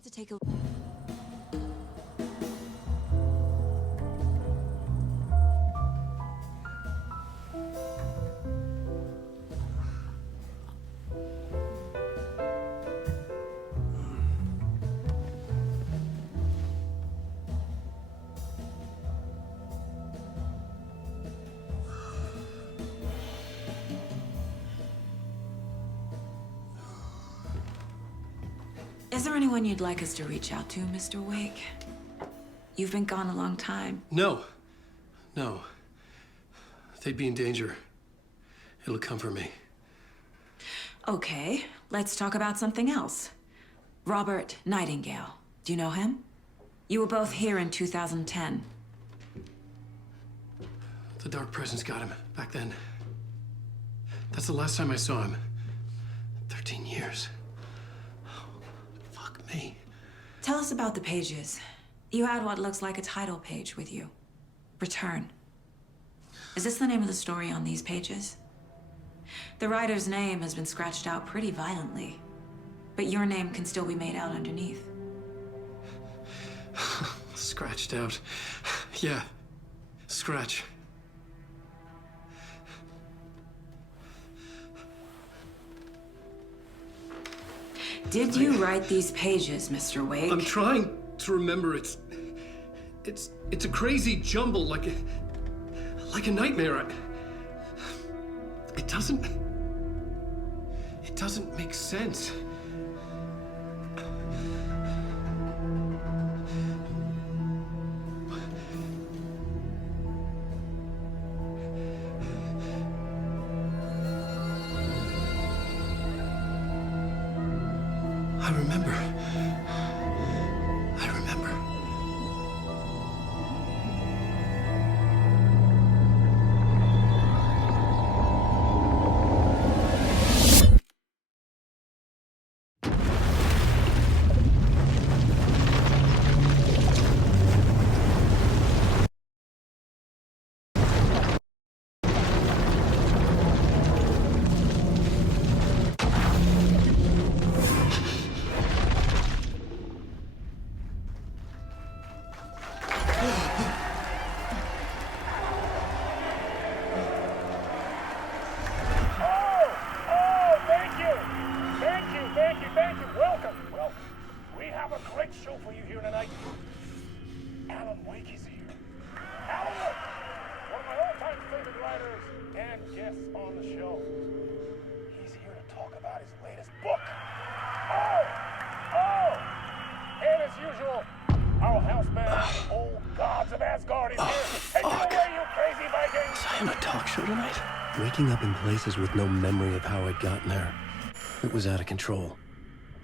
have to take a... Is there anyone you'd like us to reach out to, Mr. Wake? You've been gone a long time. No. No. They'd be in danger. It'll come for me. Okay, let's talk about something else. Robert Nightingale. Do you know him? You were both here in 2010. The Dark Presence got him back then. That's the last time I saw him. 13 years. Fuck me. Tell us about the pages. You had what looks like a title page with you. Return. Is this the name of the story on these pages? The writer's name has been scratched out pretty violently, but your name can still be made out underneath. Scratched out. Yeah. Scratch. Did you write these pages, Mr. Wake? I'm trying to remember. It's a crazy jumble, like a nightmare. It doesn't make sense. I remember. Waking up in places with no memory of how I'd gotten there. It was out of control.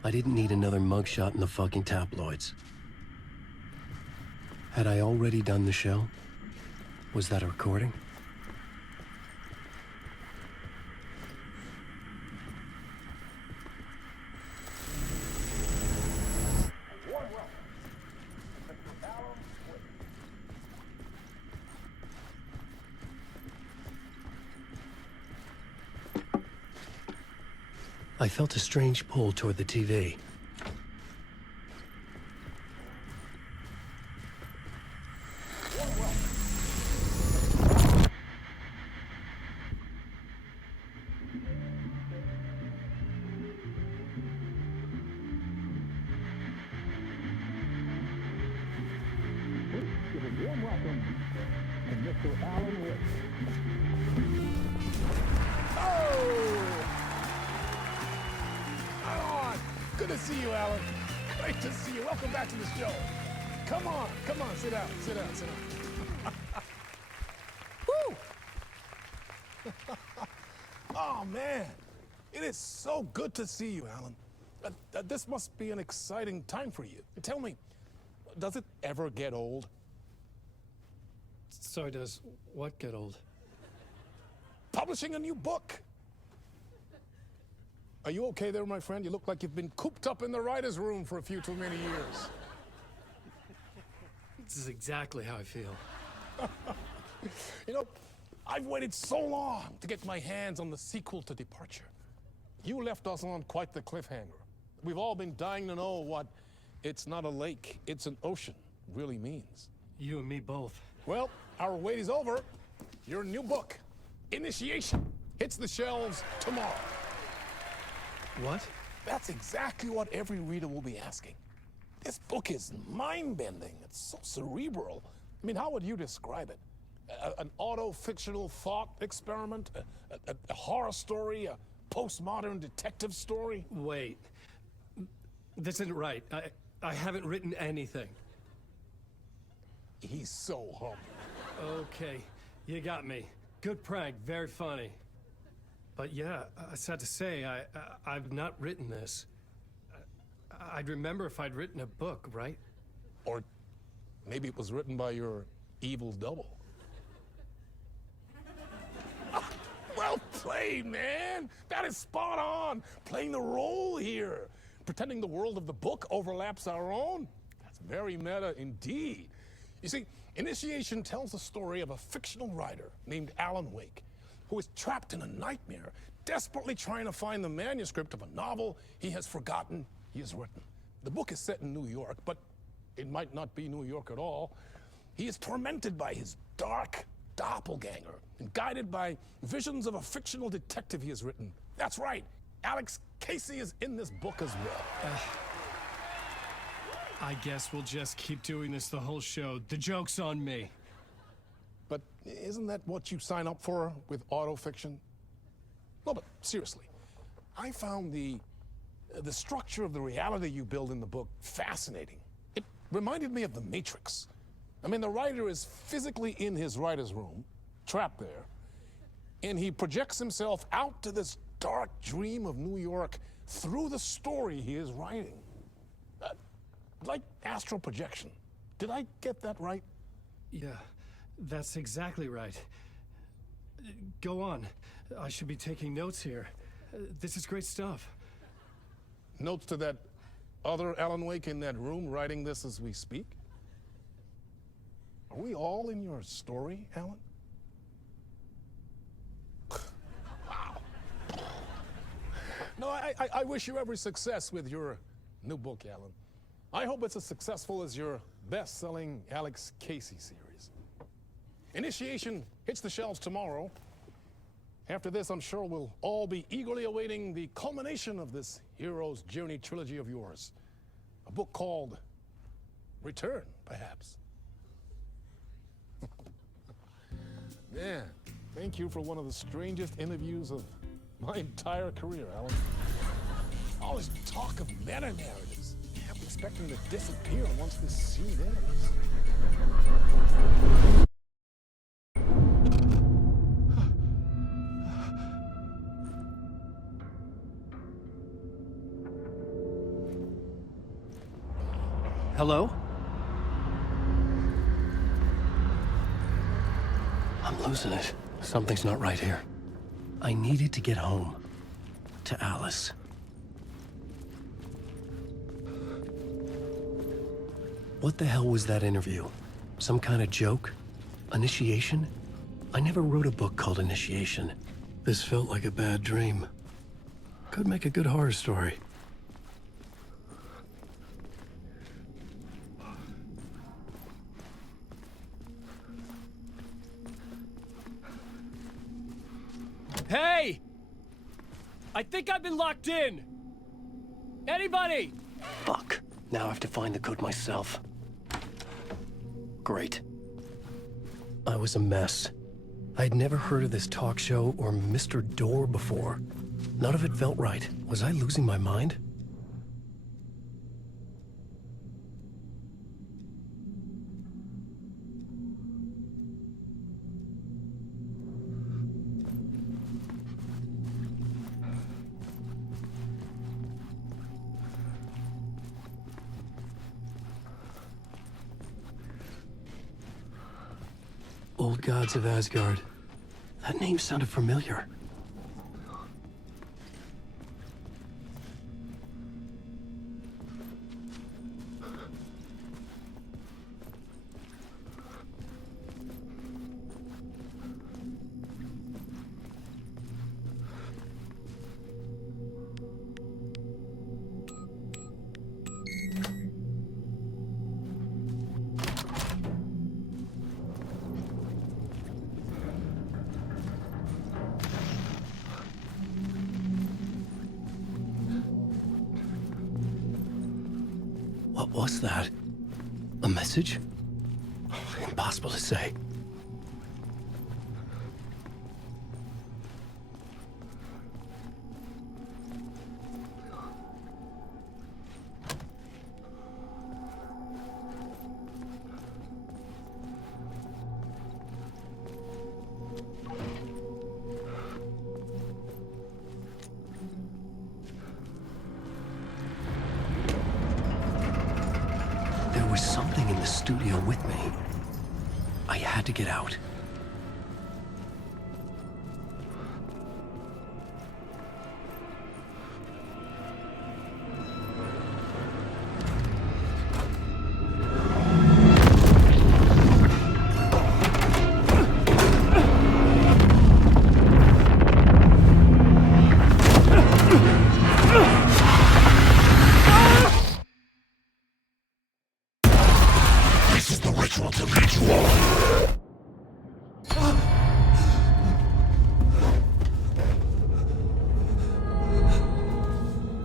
I didn't need another mugshot in the fucking tabloids. Had I already done the show? Was that a recording? I felt a strange pull toward the TV. Good to see you, Alan. Great to see you. Welcome back to the show. Come on, sit down. Woo! Oh, man. It is so good to see you, Alan. This must be an exciting time for you. Tell me, does it ever get old? Sorry, does what get old? Publishing a new book. Are you okay there, my friend? You look like you've been cooped up in the writer's room for a few too many years. This is exactly how I feel. You know, I've waited so long to get my hands on the sequel to Departure. You left us on quite the cliffhanger. We've all been dying to know what it's not a lake, it's an ocean, really means. You and me both. Well, our wait is over. Your new book, Initiation, hits the shelves tomorrow. What? That's exactly what every reader will be asking. This book is mind-bending. It's so cerebral. I mean, how would you describe it? An auto-fictional thought experiment? A horror story? A postmodern detective story? Wait. This isn't right. I haven't written anything. He's so humble. Okay, you got me. Good prank, very funny. But yeah, sad to say, I've not written this. I'd remember if I'd written a book, right? Or maybe it was written by your evil double. Well played, man! That is spot on! Playing the role here. Pretending the world of the book overlaps our own. That's very meta indeed. You see, Initiation tells the story of a fictional writer named Alan Wake, who is trapped in a nightmare, desperately trying to find the manuscript of a novel he has forgotten he has written. The book is set in New York, but it might not be New York at all. He is tormented by his dark doppelganger and guided by visions of a fictional detective he has written. That's right, Alex Casey is in this book as well. I guess we'll just keep doing this the whole show. The joke's on me. But isn't that what you sign up for with autofiction? No, but seriously, I found the structure of the reality you build in the book fascinating. It reminded me of The Matrix. I mean, the writer is physically in his writer's room, trapped there, and he projects himself out to this dark dream of New York through the story he is writing. Like astral projection. Did I get that right? Yeah, that's exactly right. Go on. I should be taking notes here. This is great stuff. Notes to that other Alan Wake in that room writing this as we speak? Are we all in your story, Alan? Wow. No, I wish you every success with your new book, Alan. I hope it's as successful as your best-selling Alex Casey series. Initiation hits the shelves tomorrow. After this, I'm sure we'll all be eagerly awaiting the culmination of this hero's journey trilogy of yours. A book called Return, perhaps. Man, thank you for one of the strangest interviews of my entire career, Alan. All this talk of meta-narratives. I'm expecting to disappear once this scene ends. Hello? I'm losing it. Something's not right here. I needed to get home. To Alice. What the hell was that interview? Some kind of joke? Initiation? I never wrote a book called Initiation. This felt like a bad dream. Could make a good horror story. Hey! I think I've been locked in! Anybody? Fuck. Now I have to find the code myself. Great. I was a mess. I'd never heard of this talk show or Mr. Door before. None of it felt right. Was I losing my mind? Old Gods of Asgard. That name sounded familiar. What was that? A message? Impossible to say. There was something in the studio with me. I had to get out.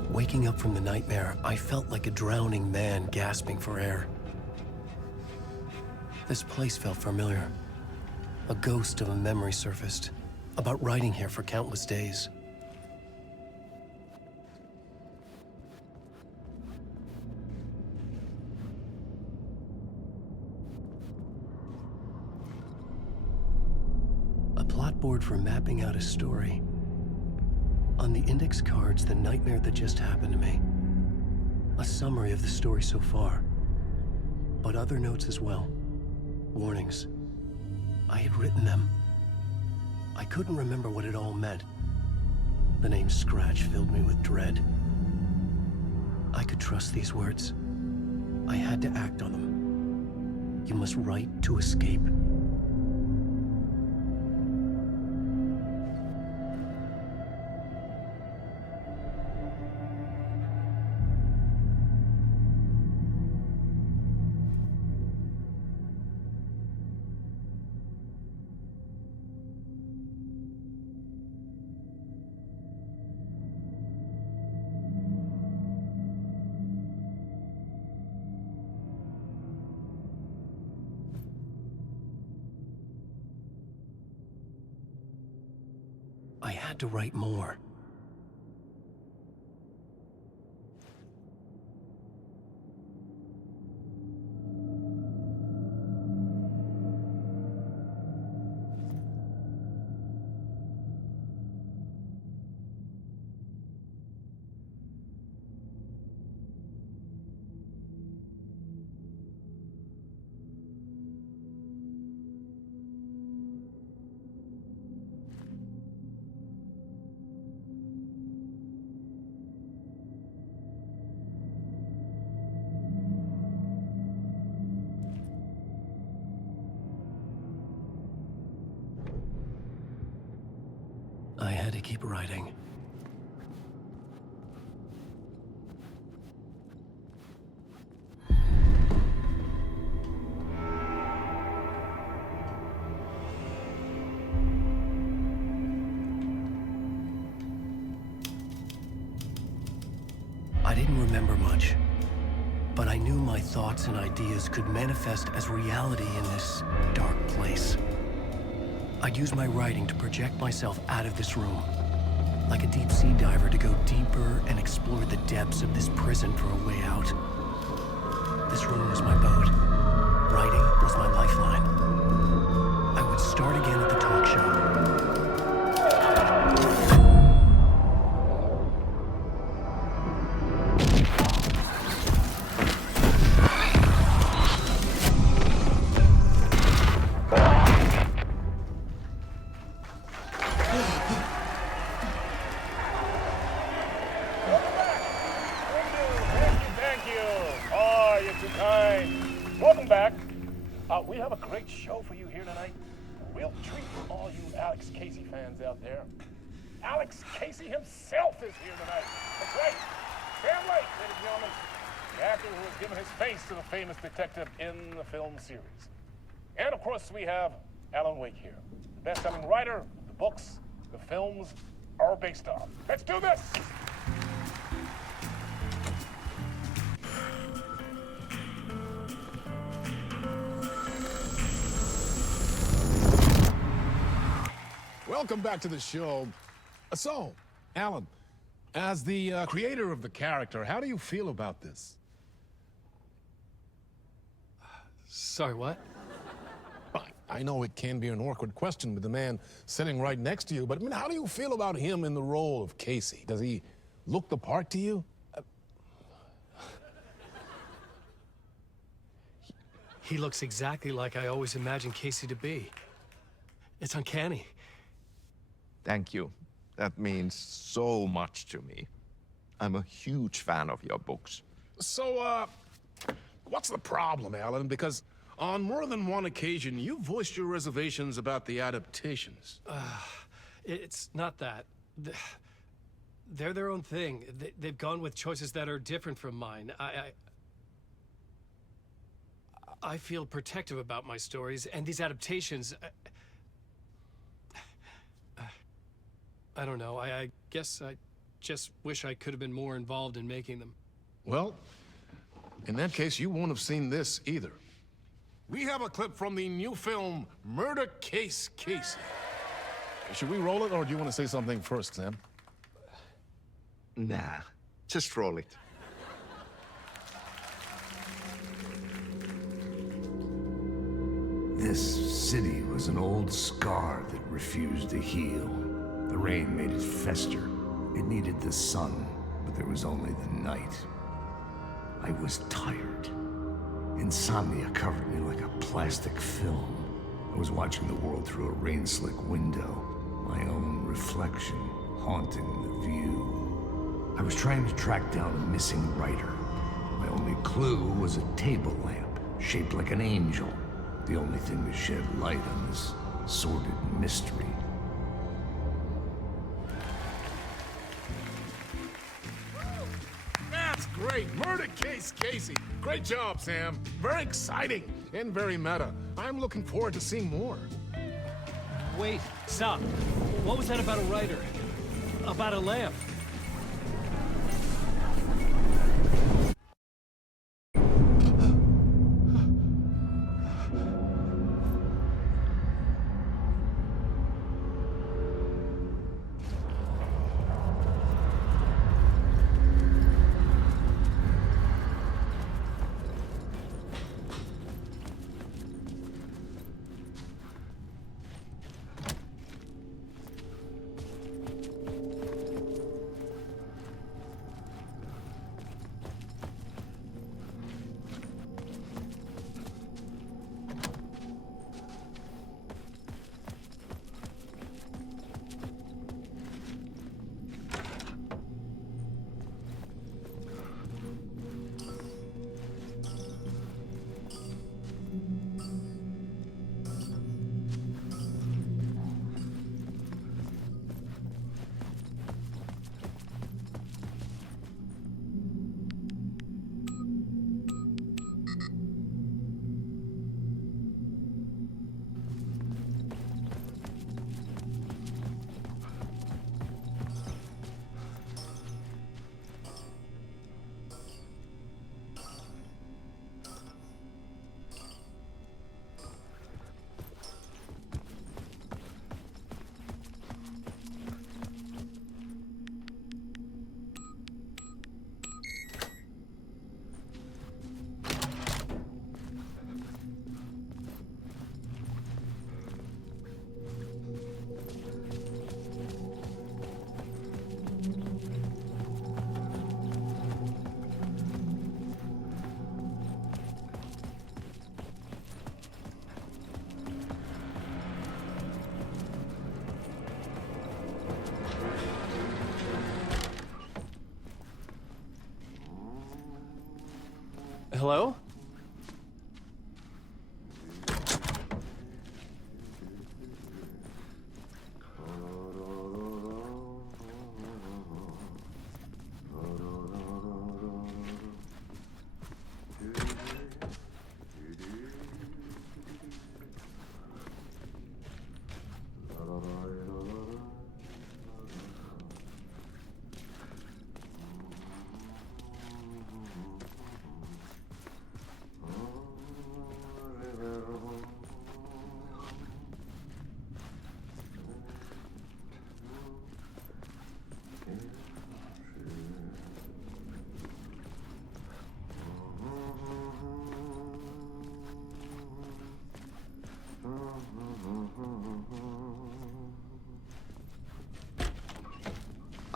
Waking up from the nightmare, I felt like a drowning man gasping for air. This place felt familiar. A ghost of a memory surfaced, about writing here for countless days. A plot board for mapping out a story. On the index cards, the nightmare that just happened to me. A summary of the story so far. But other notes as well. Warnings. I had written them. I couldn't remember what it all meant. The name Scratch filled me with dread. I could trust these words. I had to act on them. You must write to escape. I had to write more. I had to keep writing. I didn't remember much, but I knew my thoughts and ideas could manifest as reality in this dark place. I'd use my writing to project myself out of this room, like a deep-sea diver to go deeper and explore the depths of this prison for a way out. This room was my boat. Writing was my lifeline. I would start again at the talk show. We have a great show for you here tonight. A real treat for all you Alex Casey fans out there. Alex Casey himself is here tonight. That's right. Sam Lake, ladies and gentlemen, the actor who has given his face to the famous detective in the film series. And of course, we have Alan Wake here, the best-selling writer the books the films are based on. Let's do this! welcome back to the show. So, Alan, as the creator of the character, how do you feel about this? Sorry, what? I know it can be an awkward question with the man sitting right next to you, but I mean, how do you feel about him in the role of Casey? Does he look the part to you? He looks exactly like I always imagined Casey to be. It's uncanny. Thank you. That means so much to me. I'm a huge fan of your books. So, what's the problem, Alan? Because on more than one occasion, you voiced your reservations about the adaptations. It's not that. They're their own thing. They've gone with choices that are different from mine. I feel protective about my stories, and these adaptations... I don't know. I guess I just wish I could have been more involved in making them. Well, in that case, you won't have seen this either. We have a clip from the new film, Murder Case Casey. Should we roll it, or do you want to say something first, Sam? Nah, just roll it. This city was an old scar that refused to heal. The rain made it fester. It needed the sun, but there was only the night. I was tired. Insomnia covered me like a plastic film. I was watching the world through a rain-slick window, my own reflection haunting the view. I was trying to track down a missing writer. My only clue was a table lamp, shaped like an angel. The only thing to shed light on this sordid mystery. That's great! Murder Case Casey! Great job, Sam. Very exciting and very meta. I'm looking forward to seeing more. Wait, stop. What was that about a writer? About a lamp? Hello?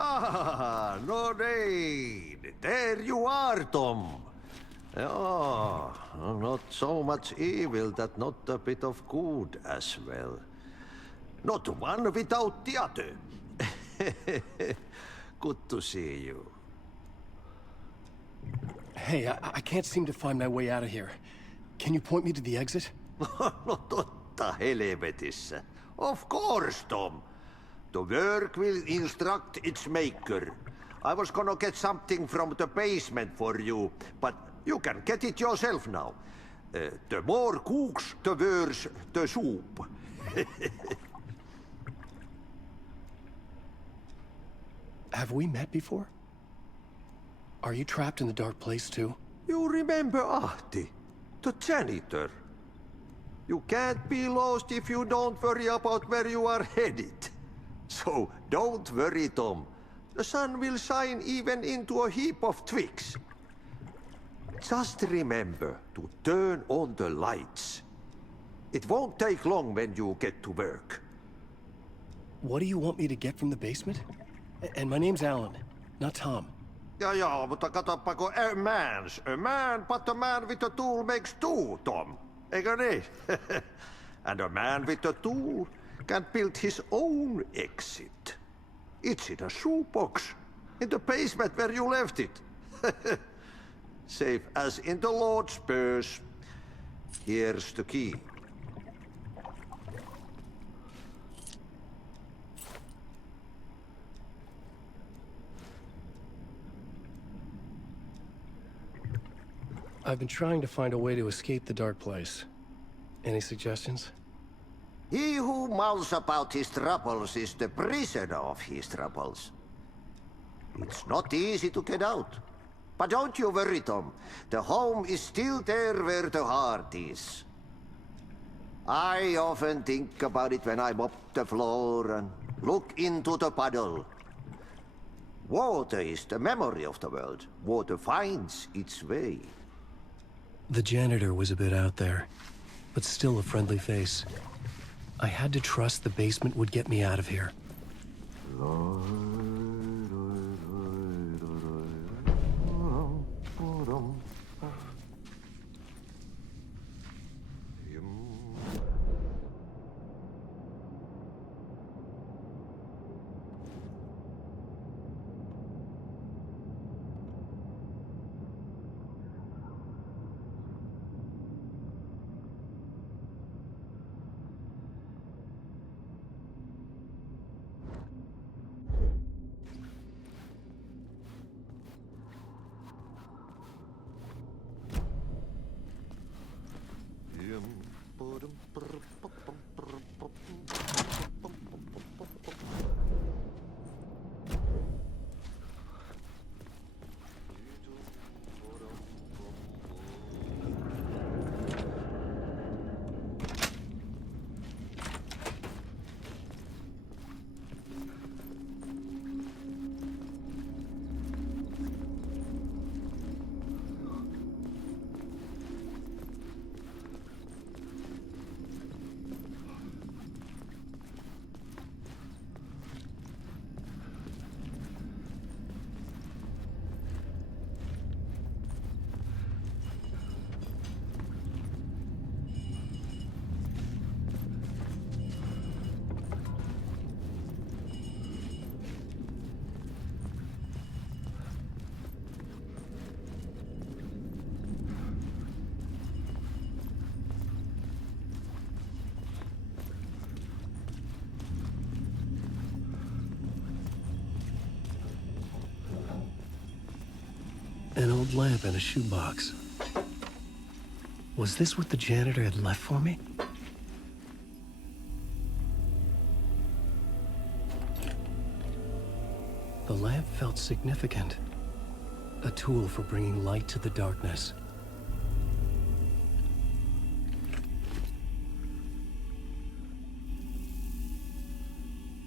Ah, Lorraine! There you are, Tom. Oh, not so much evil that not a bit of good as well. Not one without the other. Good to see you. Hey, I can't seem to find my way out of here. Can you point me to the exit? No totta helvetissä. Of course, Tom. The work will instruct its maker. I was gonna get something from the basement for you, but you can get it yourself now. The more cooks, the worse the soup. Have we met before? Are you trapped in the dark place too? You remember Ahti, the janitor. You can't be lost if you don't worry about where you are headed. So don't worry, Tom. The sun will shine even into a heap of twigs. Just remember to turn on the lights. It won't take long when you get to work. What do you want me to get from the basement? And my name's Alan, not Tom. Ja, mutta katoppa kun a man, but a man with a tool makes two, Tom. Eikö niin? And a man with a tool can build his own exit. It's in a shoebox, in the basement where you left it. Safe as in the Lord's purse. Here's the key. I've been trying to find a way to escape the dark place. Any suggestions? He who mouths about his troubles is the prisoner of his troubles. It's not easy to get out. But don't you worry, Tom. The home is still there where the heart is. I often think about it when I mop the floor and look into the puddle. Water is the memory of the world. Water finds its way. The janitor was a bit out there, but still a friendly face. I had to trust the basement would get me out of here. An old lamp in a shoebox. Was this what the janitor had left for me? The lamp felt significant. A tool for bringing light to the darkness.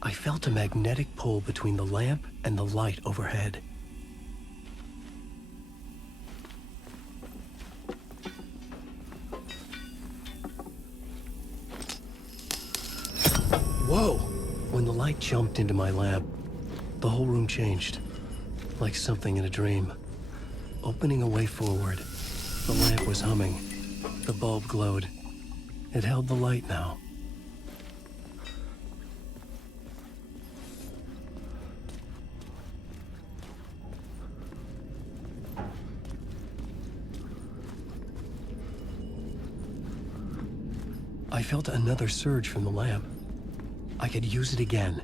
I felt a magnetic pull between the lamp and the light overhead. Whoa! When the light jumped into my lamp, The whole room changed, like something in a dream. Opening a way forward, the lamp was humming. The bulb glowed. It held the light now. I felt another surge from the lamp. I could use it again.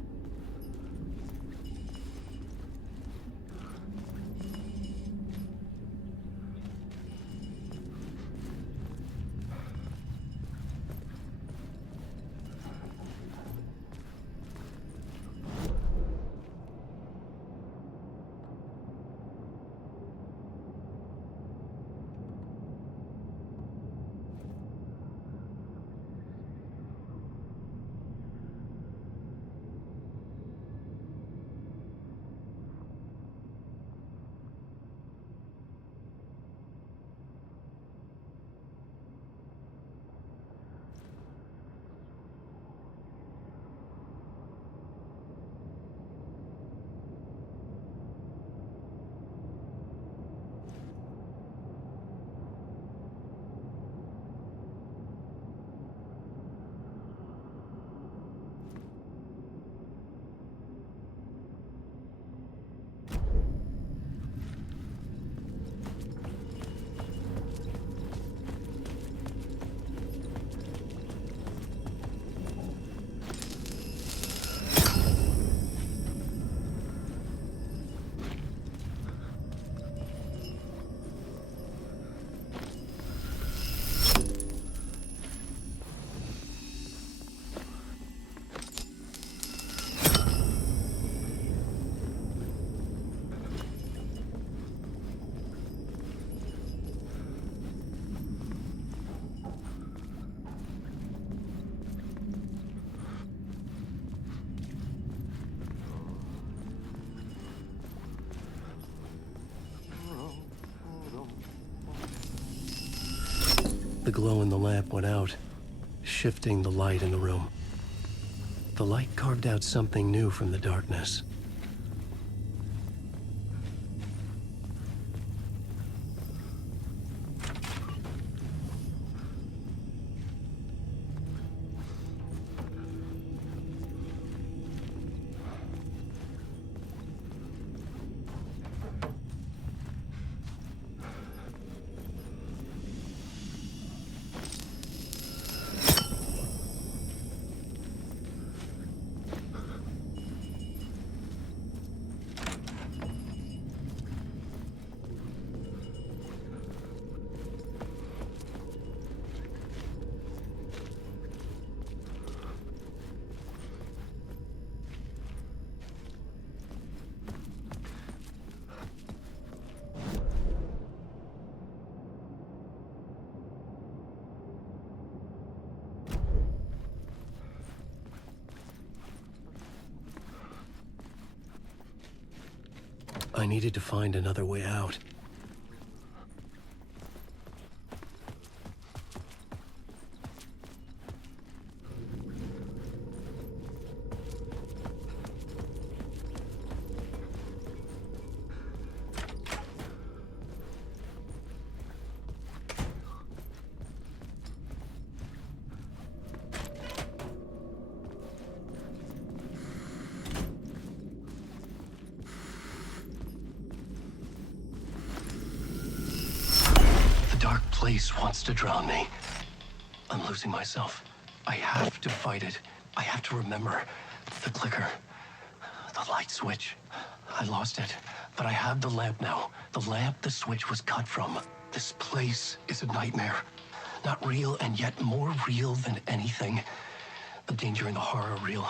The glow in the lamp went out, shifting the light in the room. The light carved out something new from the darkness. I needed to find another way out. Place wants to drown me. I'm losing myself. I have to fight it. I have to remember. The clicker. The light switch. I lost it. But I have the lamp now. The lamp the switch was cut from. This place is a nightmare. Not real, and yet more real than anything. The danger and the horror real.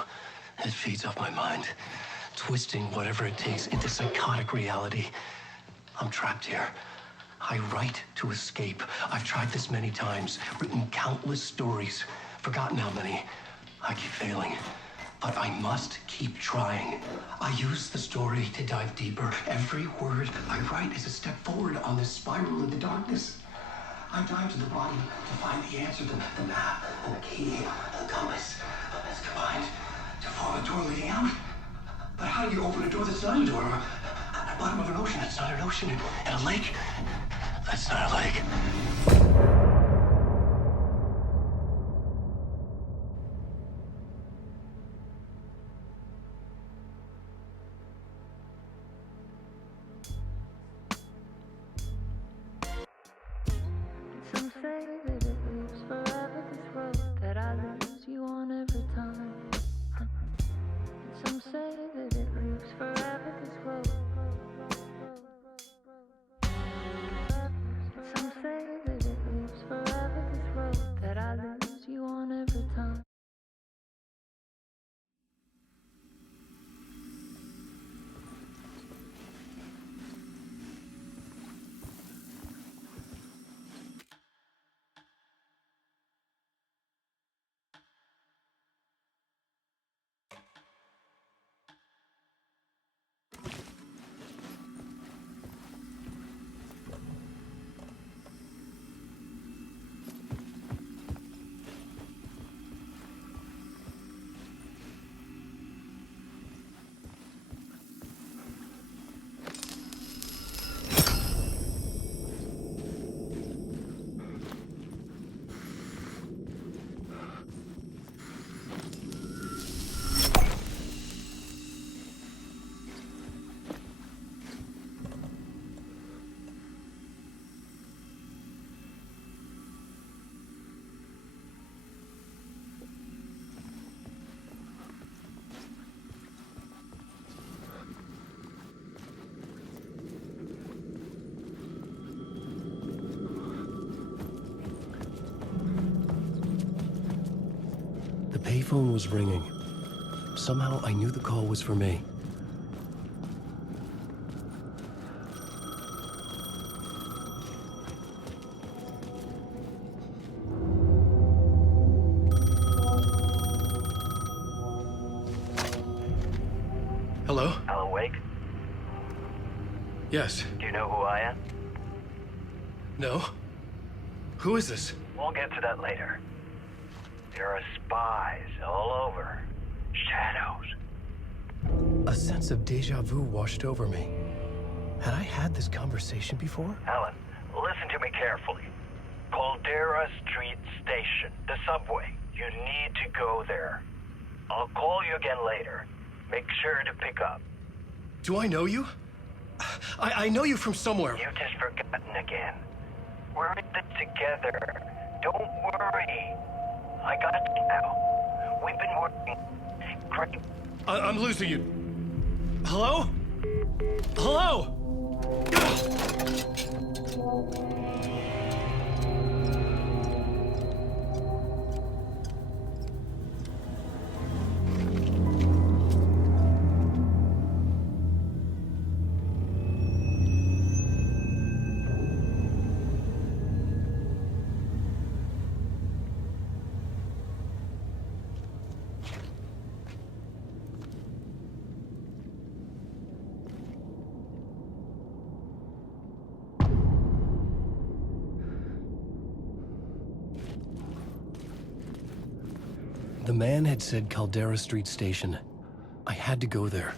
It feeds off my mind. Twisting whatever it takes into psychotic reality. I'm trapped here. I write to escape. I've tried this many times, written countless stories, forgotten how many. I keep failing, but I must keep trying. I use the story to dive deeper. Every word I write is a step forward on this spiral into darkness. I dive to the bottom to find the answer, the map, and the key, the compass, has combined to form a door leading out. But But how do you open a door that's not a door? At the bottom of an ocean, that's not an ocean. And a lake, that's not a lake. Some say that it lives forever, this road that I lose you on every time. Some say that it lives forever, this road. Some say that it lives forever, this road that I lose you on every time. The payphone was ringing. Somehow I knew the call was for me. Hello? Alan Wake? Yes. Do you know who I am? No? Who is this? We'll get to that later. There are spies all over. Shadows. A sense of deja vu washed over me. Had I had this conversation before? Alan, listen to me carefully. Caldera Street Station, the subway. You need to go there. I'll call you again later. Make sure to pick up. Do I know you? I know you from somewhere. You've just forgotten again. We're in it together. Don't worry. I got you now. We've been working. Great. I'm losing you. Hello? Hello? The man had said Caldera Street Station. I had to go there.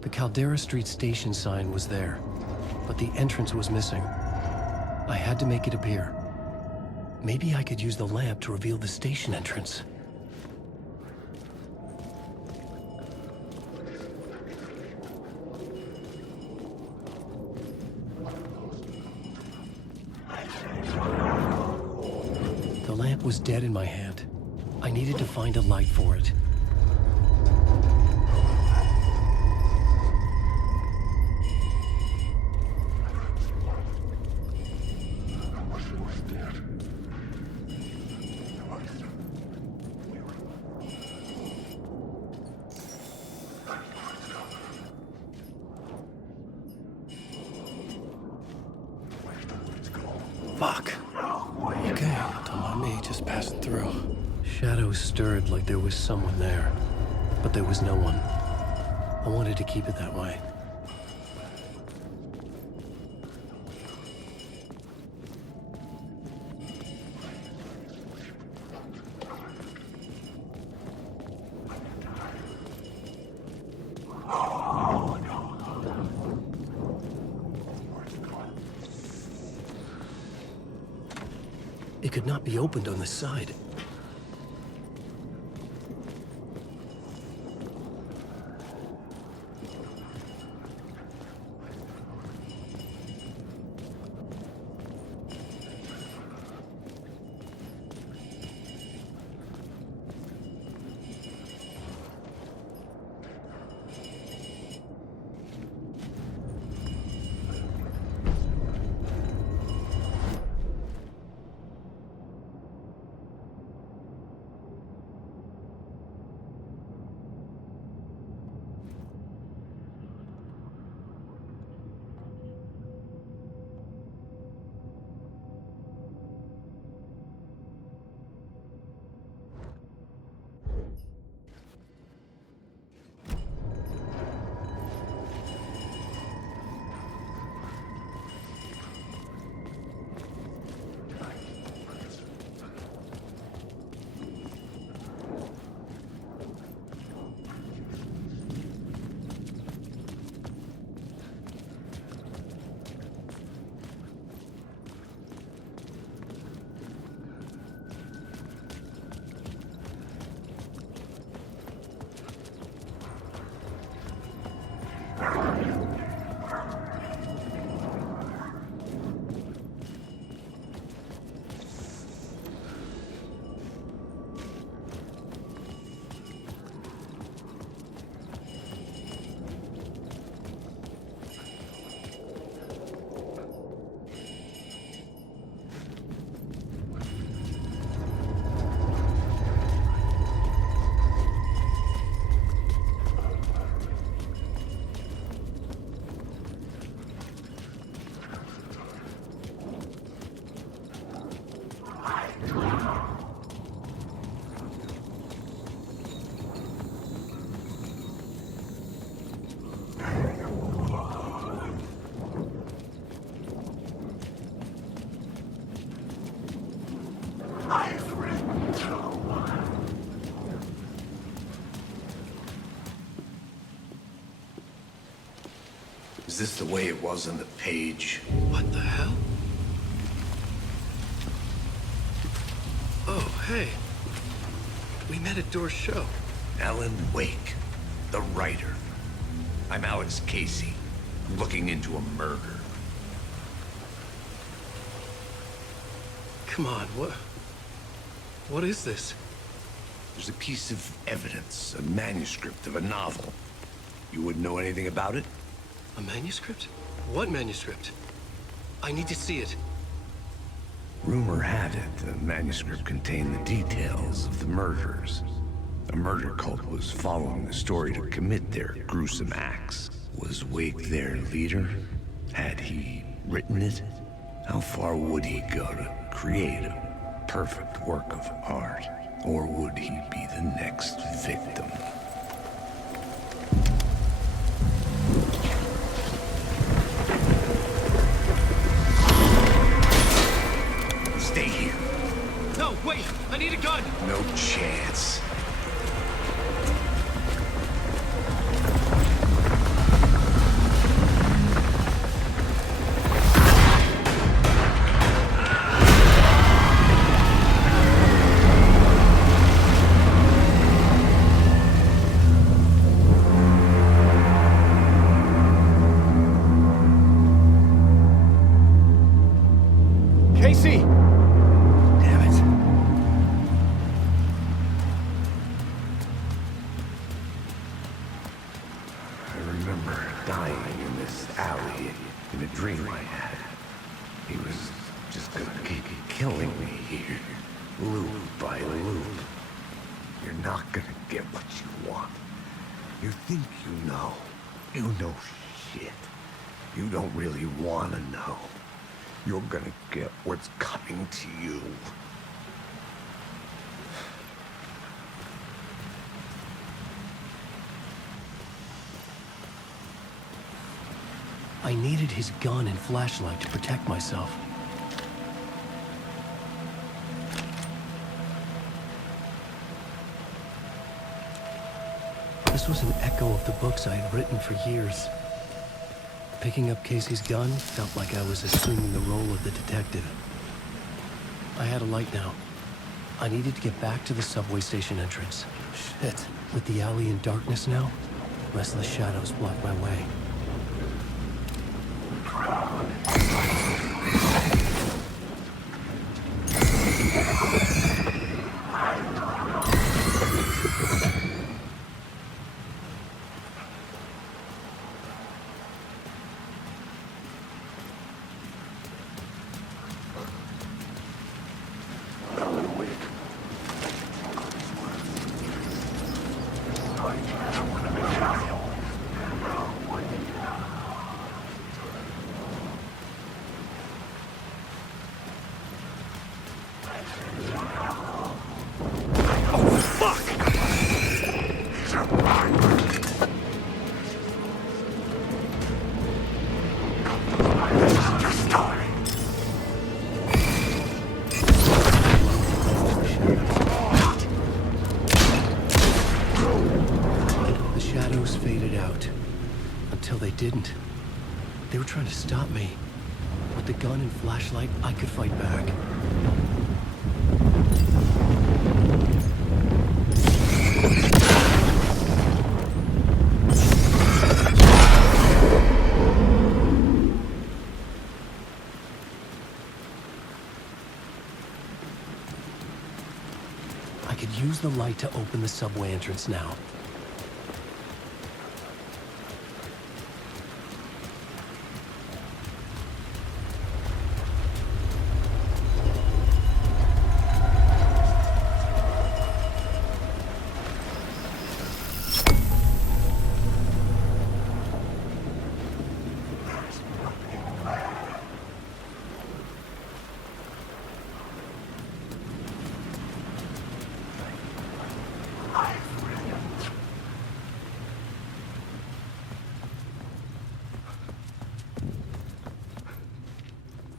The Caldera Street Station sign was there, but the entrance was missing. I had to make it appear. Maybe I could use the lamp to reveal the station entrance. lamp was dead in my hand. I needed to find a light for it. Fuck. Okay, don't mind me, just passing through. Shadows stirred like there was someone there, but there was no one. I wanted to keep it that way. It could not be opened on the side. Is this the way it was on the page? What the hell? Oh, hey. We met at Door's show. Alan Wake, the writer. I'm Alex Casey, looking into a murder. Come on, what is this? There's a piece of evidence, a manuscript of a novel. You wouldn't know anything about it? A manuscript? What manuscript? I need to see it. Rumor had it the manuscript contained the details of the murders. A murder cult was following the story to commit their gruesome acts. Was Wake their leader? Had he written it? How far would he go to create a perfect work of art? Or would he be the next victim? Stay here. No, wait! I need a gun! No chance. Casey! Damn it. He was just gonna keep killing me here, loop by loop. You're not gonna get what you want. You think you know. You know shit. You don't really wanna know. You're gonna get what's coming to you. I needed his gun and flashlight to protect myself. This was an echo of the books I had written for years. Picking up Casey's gun felt like I was assuming the role of the detective. I had a light now. I needed to get back to the subway station entrance. Shit. With the alley in darkness now, restless shadows blocked my way. Didn't. They were trying to stop me. With the gun and flashlight, I could fight back. I could use the light to open the subway entrance now.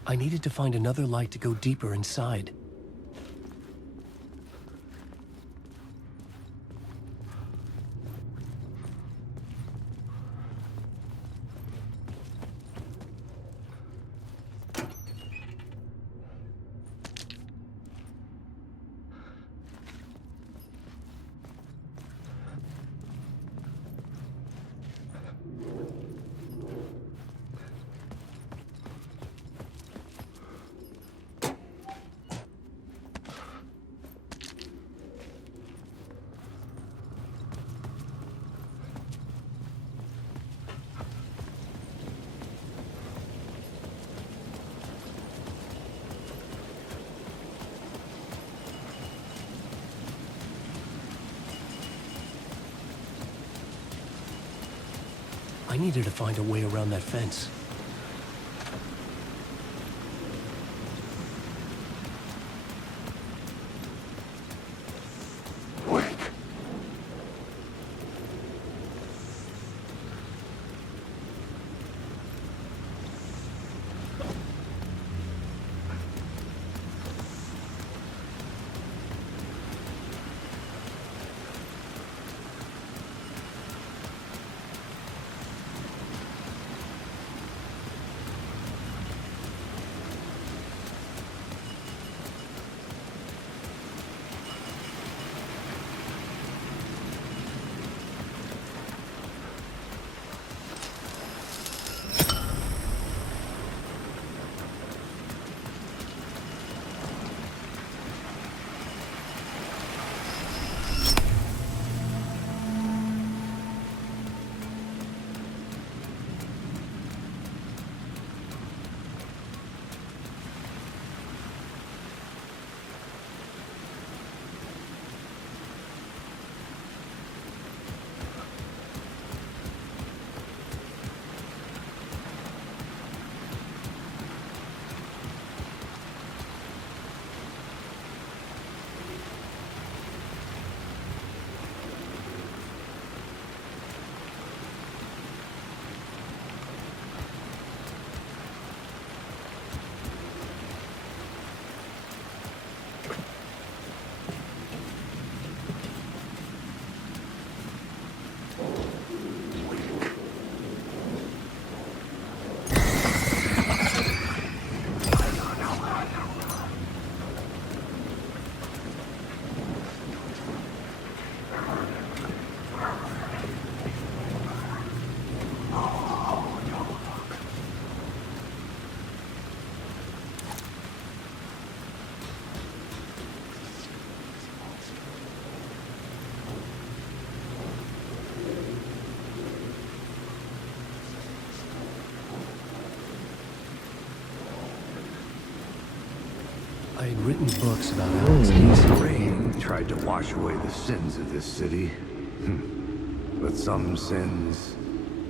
I needed to find another light to go deeper inside. I needed to find a way around that fence. I had written books about Alex Casey. Rain tried to wash away the sins of this city. But some sins,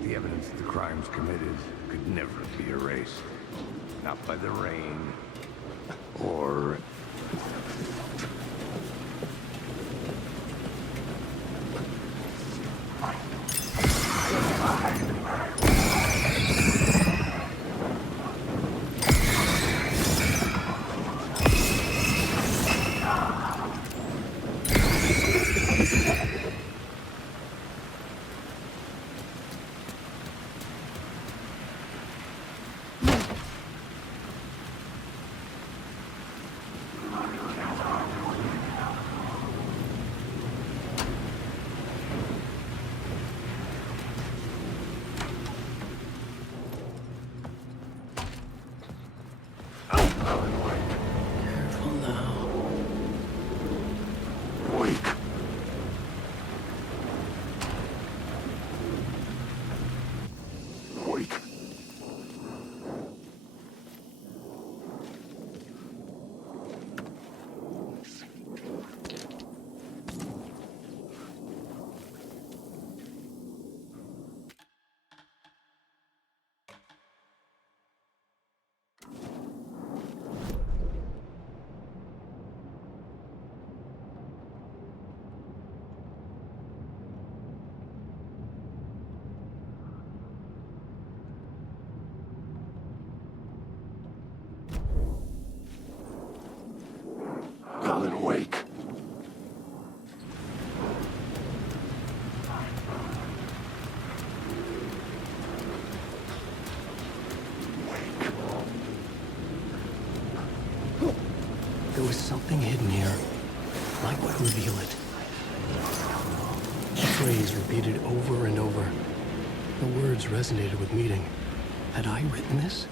the evidence of the crimes committed, could never be erased. Not by the rain, or... Colin, wake. There was something hidden here. Light would reveal it. The phrase repeated over and over. The words resonated with meaning. Had I written this?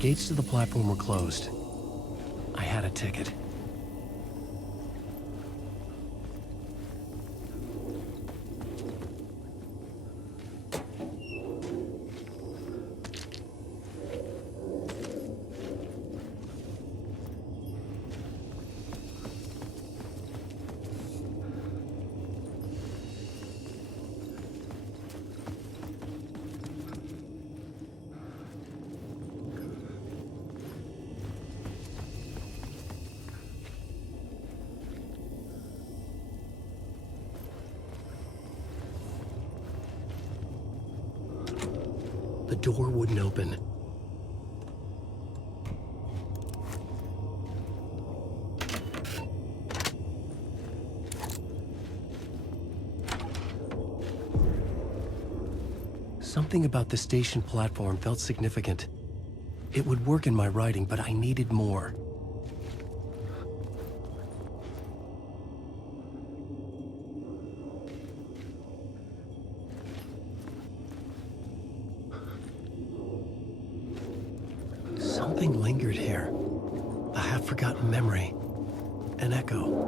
gates to the platform were closed. I had a ticket. The door wouldn't open. Something about the station platform felt significant. It would work in my writing, but I needed more. Something lingered here. A half-forgotten memory. An echo.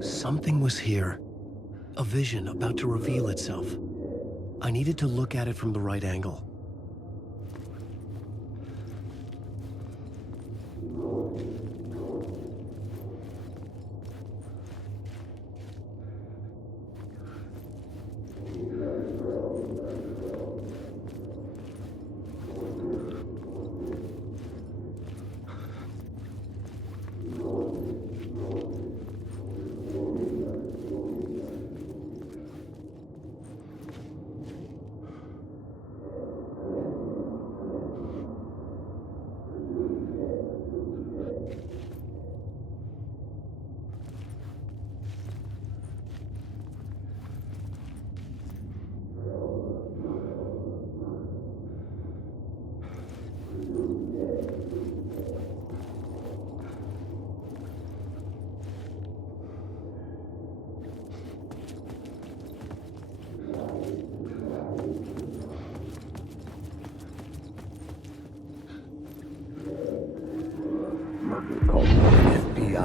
Something was here. A vision about to reveal itself. I needed to look at it from the right angle.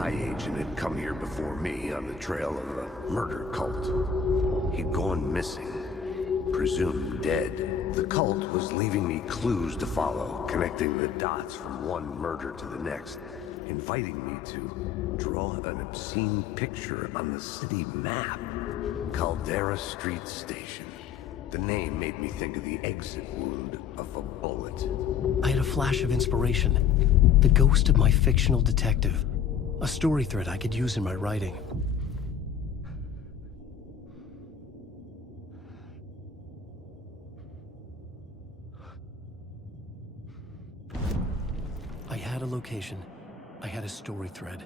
Agent had come here before me on the trail of a murder cult. He'd gone missing, presumed dead. The cult was leaving me clues to follow, connecting the dots from one murder to the next, inviting me to draw an obscene picture on the city map. Caldera Street Station. The name made me think of the exit wound of a bullet. I had a flash of inspiration. The ghost of my fictional detective. A story thread I could use in my writing. I had a location. I had a story thread.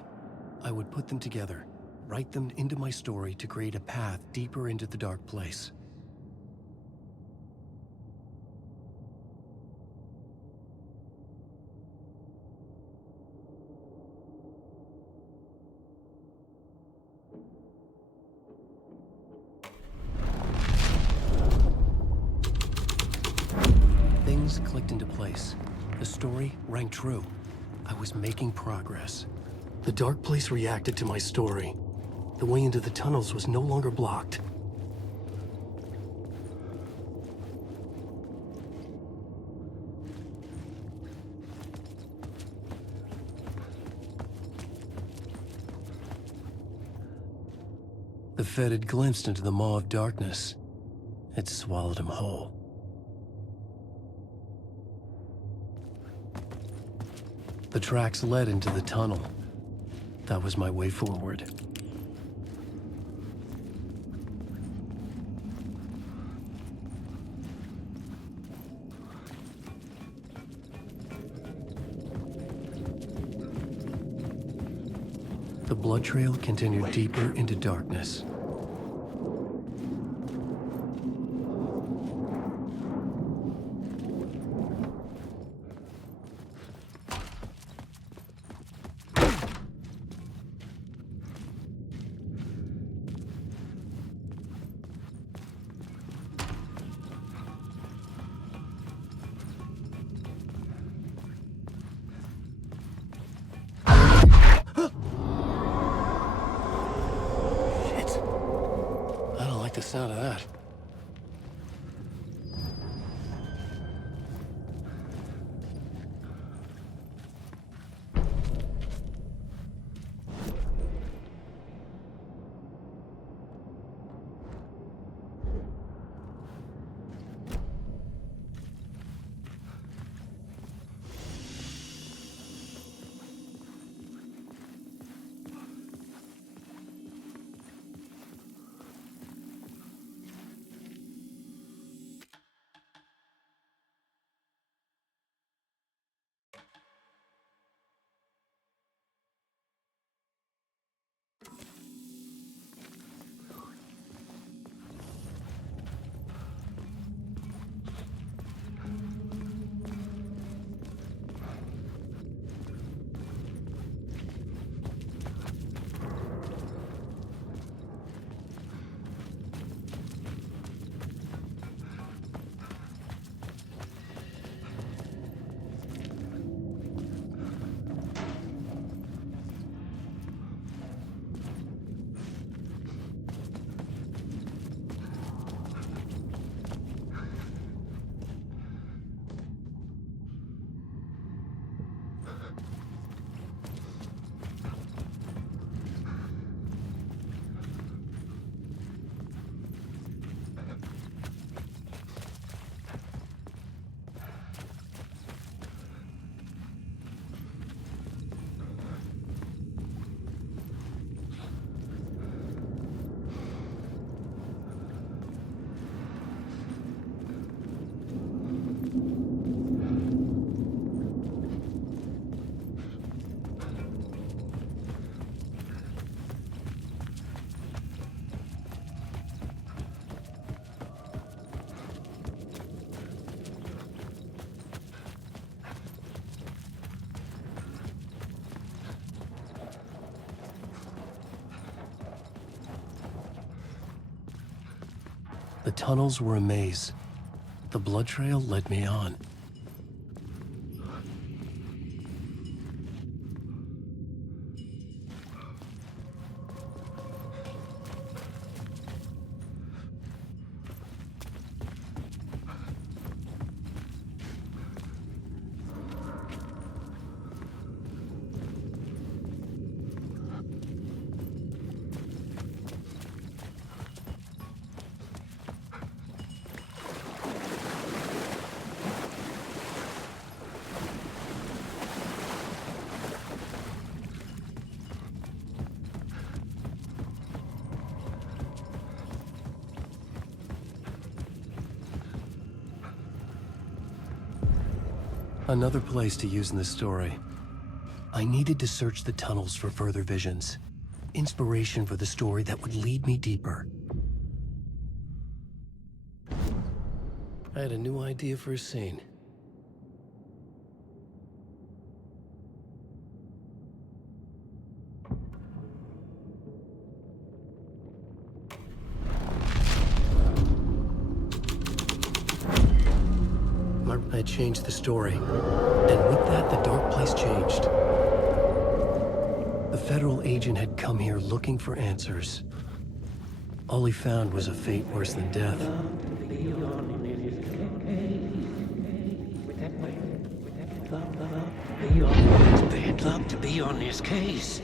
I would put them together, write them into my story to create a path deeper into the dark place. Things clicked into place. The story rang true. I was making progress. The dark place reacted to my story. The way into the tunnels was no longer blocked. The Fed had glimpsed into the maw of darkness. It swallowed him whole. The tracks led into the tunnel. That was my way forward. The blood trail continued deeper into darkness. The tunnels were a maze. The blood trail led me on. Another place to use in the story. I needed to search the tunnels for further visions. Inspiration for the story that would lead me deeper. I had a new idea for a scene. I changed the story, and with that, the dark place changed. The federal agent had come here looking for answers. All he found was a fate worse than death. Bad luck to be on this case.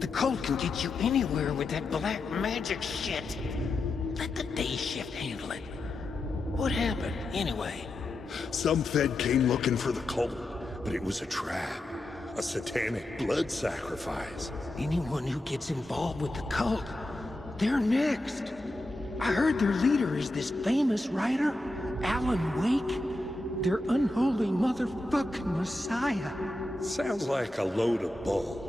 The cult can get you anywhere with that black magic shit. Let the day shift handle it. What happened, anyway? Some Fed came looking for the cult, but it was a trap. A satanic blood sacrifice. Anyone who gets involved with the cult, they're next. I heard their leader is this famous writer, Alan Wake. Their unholy motherfucking messiah. Sounds like a load of bull.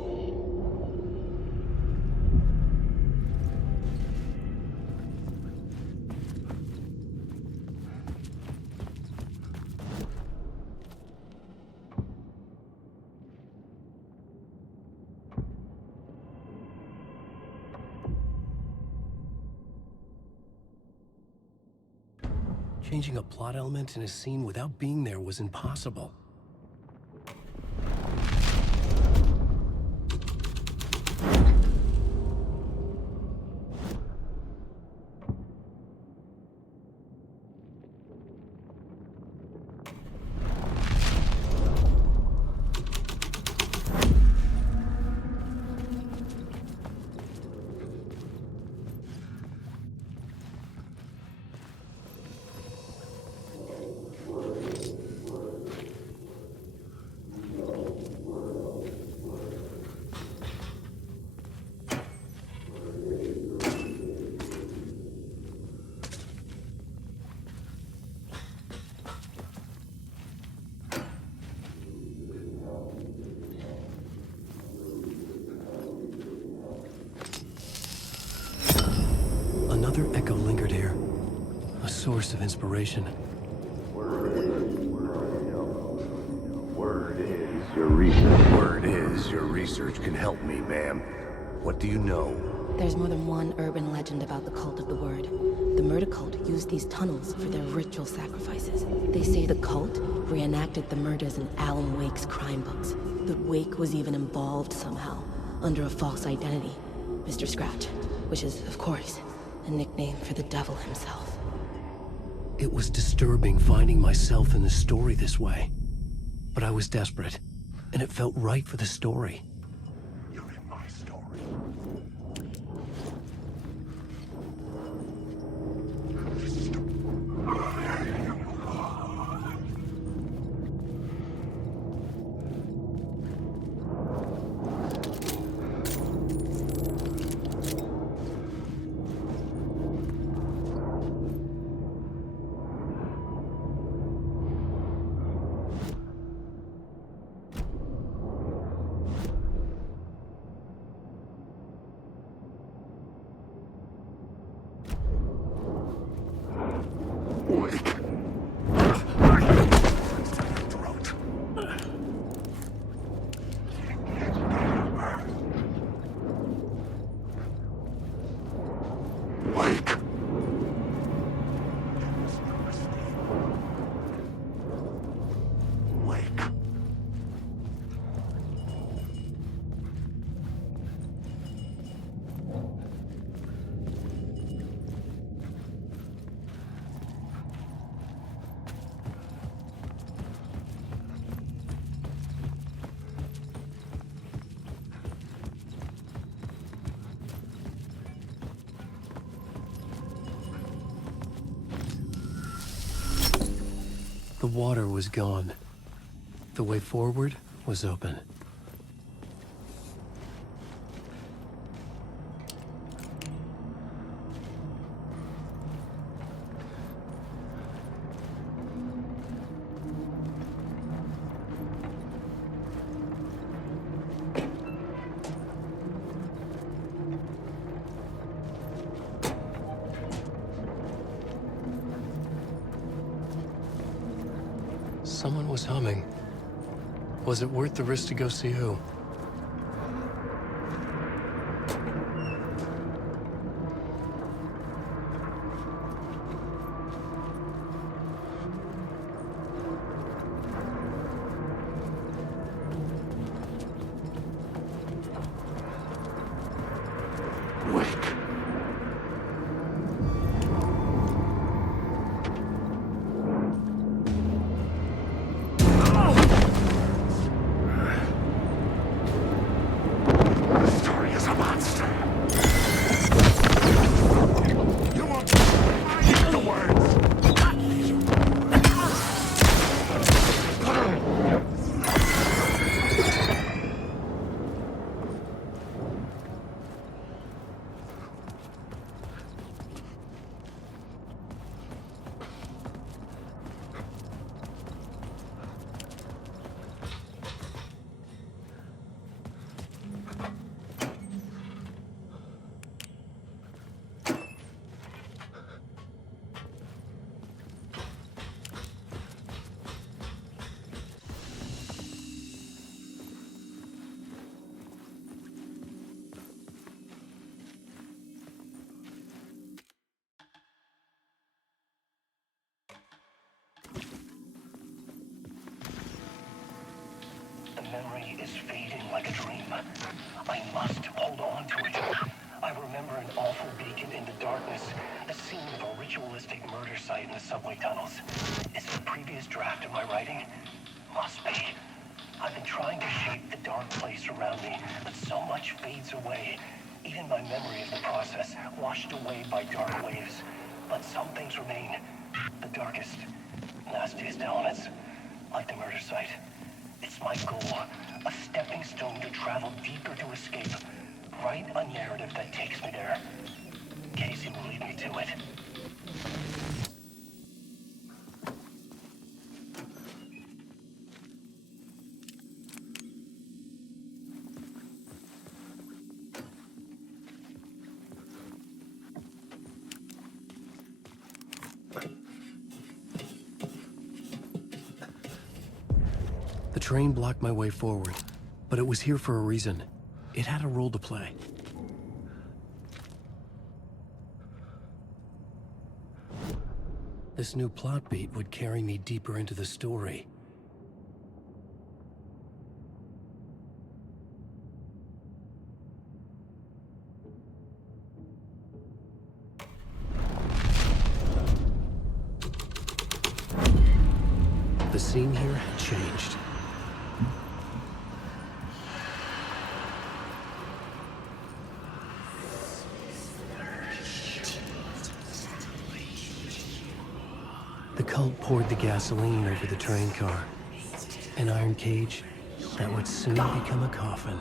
Changing a plot element in a scene without being there was impossible. Another echo lingered here, a source of inspiration. Word is your research can help me, ma'am. What do you know? There's more than one urban legend about the cult of the word. The murder cult used these tunnels for their ritual sacrifices. They say the cult reenacted the murders in Alan Wake's crime books. That Wake was even involved somehow, under a false identity. Mr. Scratch, which is, of course, a nickname for the devil himself. It was disturbing finding myself in the story this way. But I was desperate, and it felt right for the story. You're in my story. water was gone. The way forward was open. Someone was humming. Was it worth the risk to go see who? Memory is fading like a dream. I must hold on to it. I remember an awful beacon in the darkness, the scene of a ritualistic murder site in the subway tunnels. Is it a previous draft of my writing? Must be. I've been trying to shape the dark place around me, but so much fades away. Even my memory of the process, washed away by dark waves. But some things remain. The darkest, nastiest elements, like the murder site. It's my goal, a stepping stone to travel deeper to escape. Write a narrative that takes me there. Casey will lead me to it. The train blocked my way forward, but it was here for a reason. It had a role to play. This new plot beat would carry me deeper into the story. The scene here had changed. The cult poured the gasoline over the train car. An iron cage that would soon become a coffin.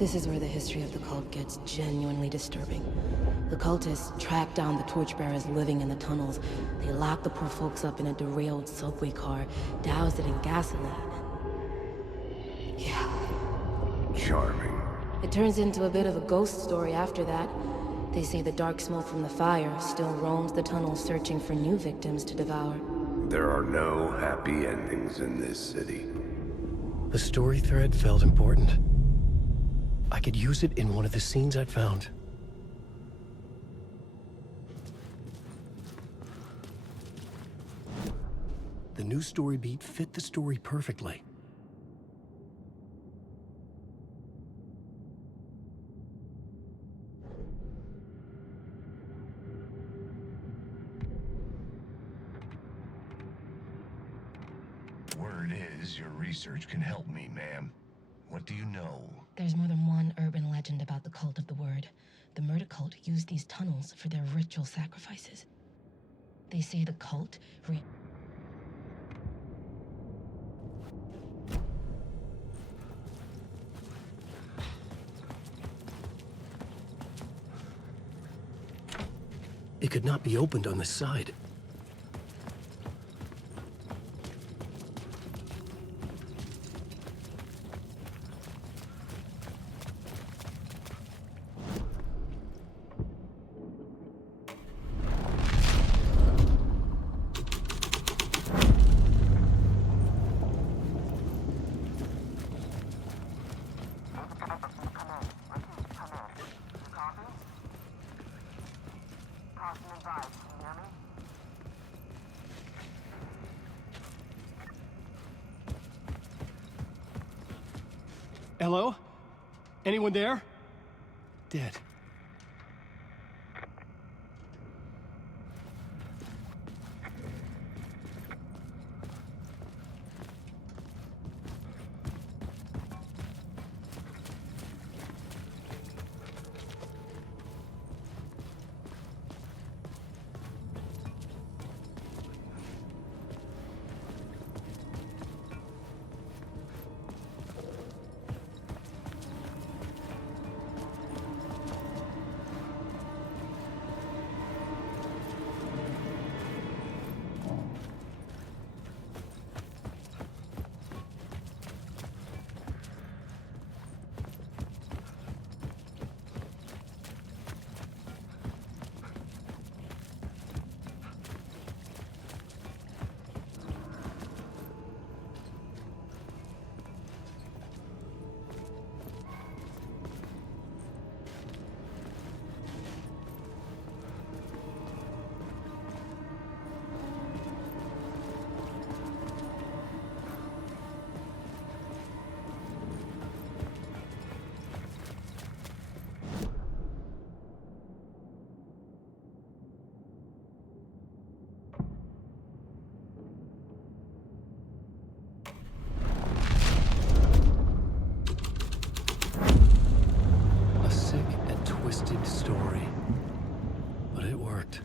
This is where the history of the cult gets genuinely disturbing. The cultists track down the torchbearers living in the tunnels. They lock the poor folks up in a derailed subway car, douse it in gasoline. Yeah. Charming. It turns into a bit of a ghost story after that. They say the dark smoke from the fire still roams the tunnels searching for new victims to devour. There are no happy endings in this city. The story thread felt important. I could use it in one of the scenes I'd found. The new story beat fit the story perfectly. Word is, your research can help me, ma'am. What do you know? There's more than one urban legend about the cult of the word. The murder cult used these tunnels for their ritual sacrifices. They say the cult It could not be opened on the side. Hello? Anyone there? Dead. Story, but it worked.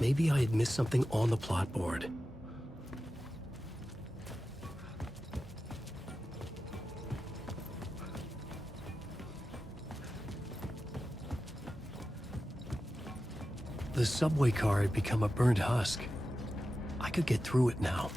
Maybe I had missed something on the plot board. The subway car had become a burnt husk. I could get through it now.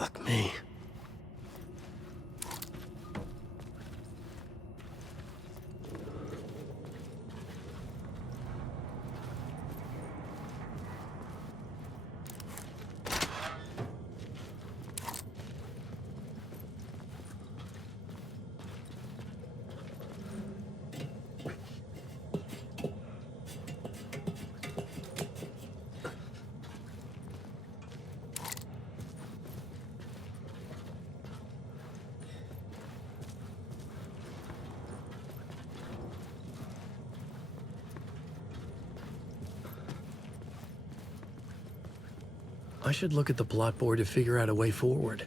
Fuck me. I should look at the plot board to figure out a way forward.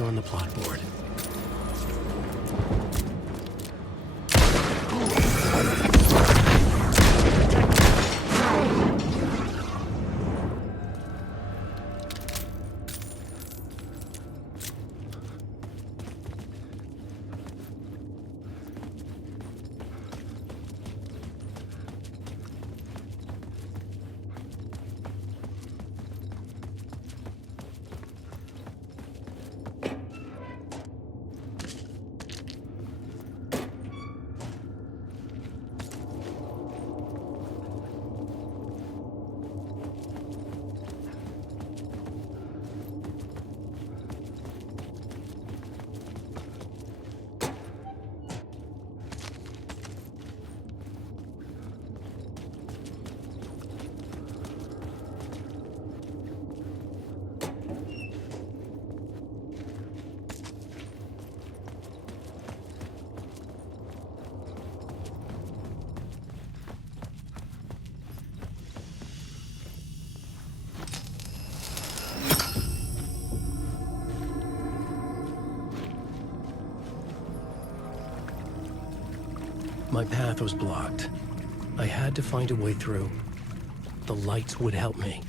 On the plot board. My path was blocked. I had to find a way through. The lights would help me.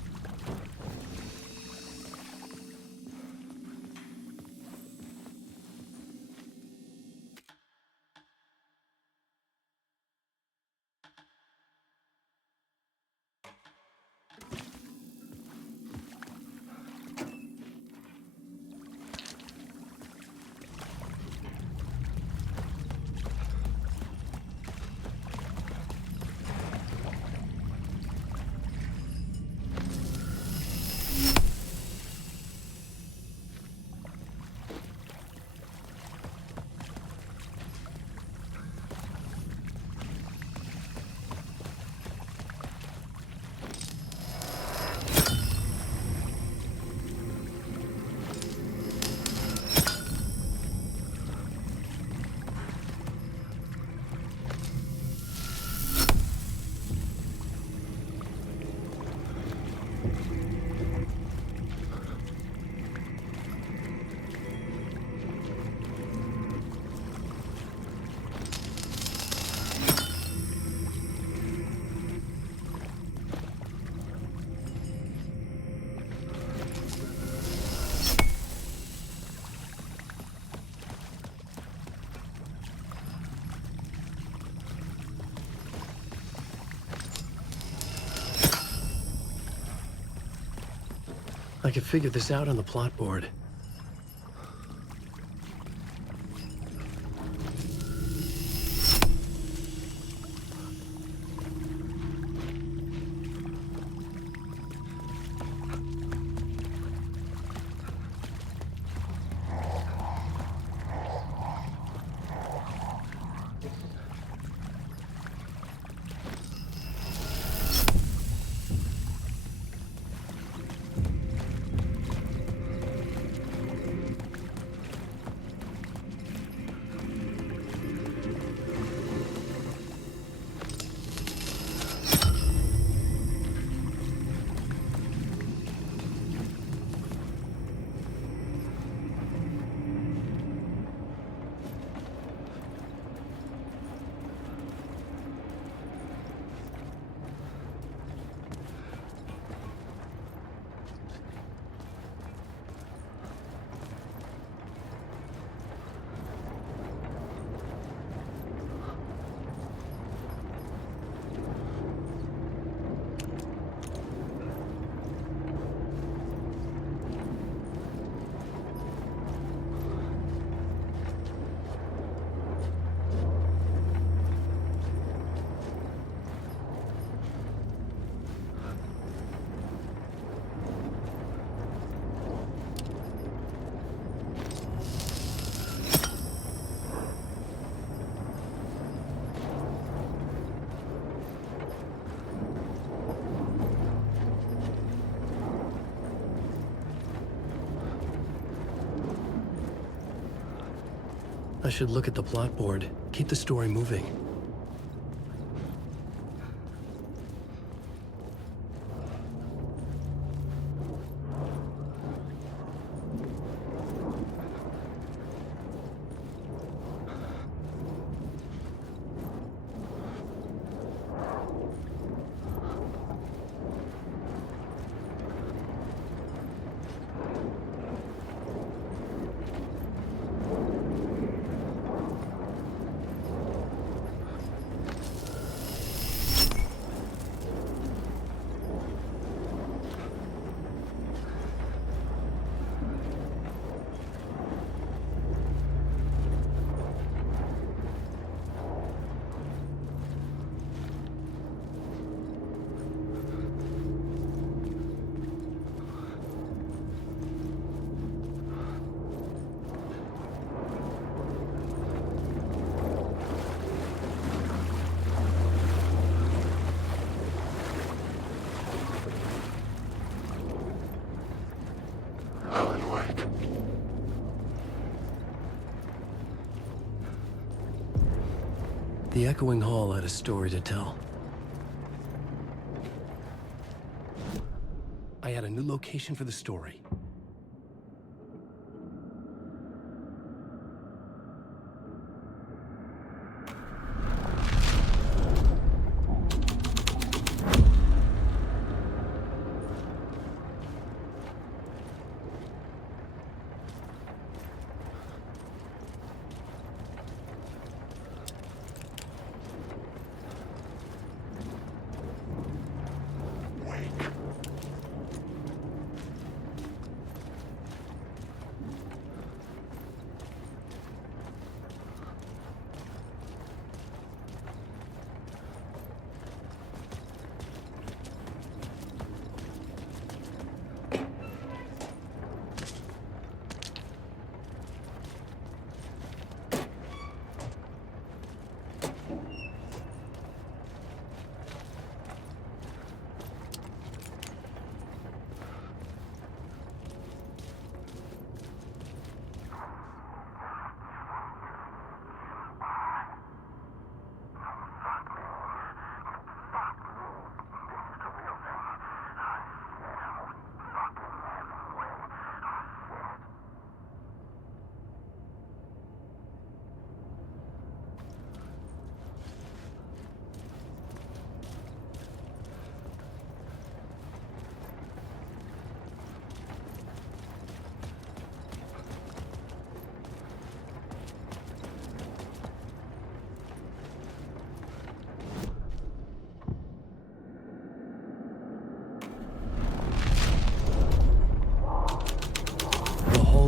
I could figure this out on the plot board. I should look at the plot board, keep the story moving. The echoing hall had a story to tell. I had a new location for the story.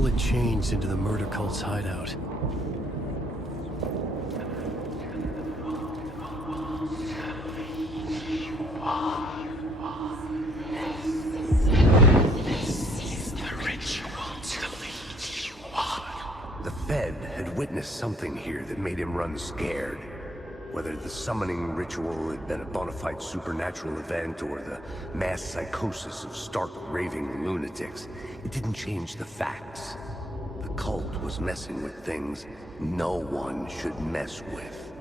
Had changed into the murder cult's hideout. The Fed had witnessed something here that made him run scared. Whether the summoning ritual had been a bona fide supernatural event or the mass psychosis of stark raving lunatics, it didn't change the facts. The cult was messing with things no one should mess with.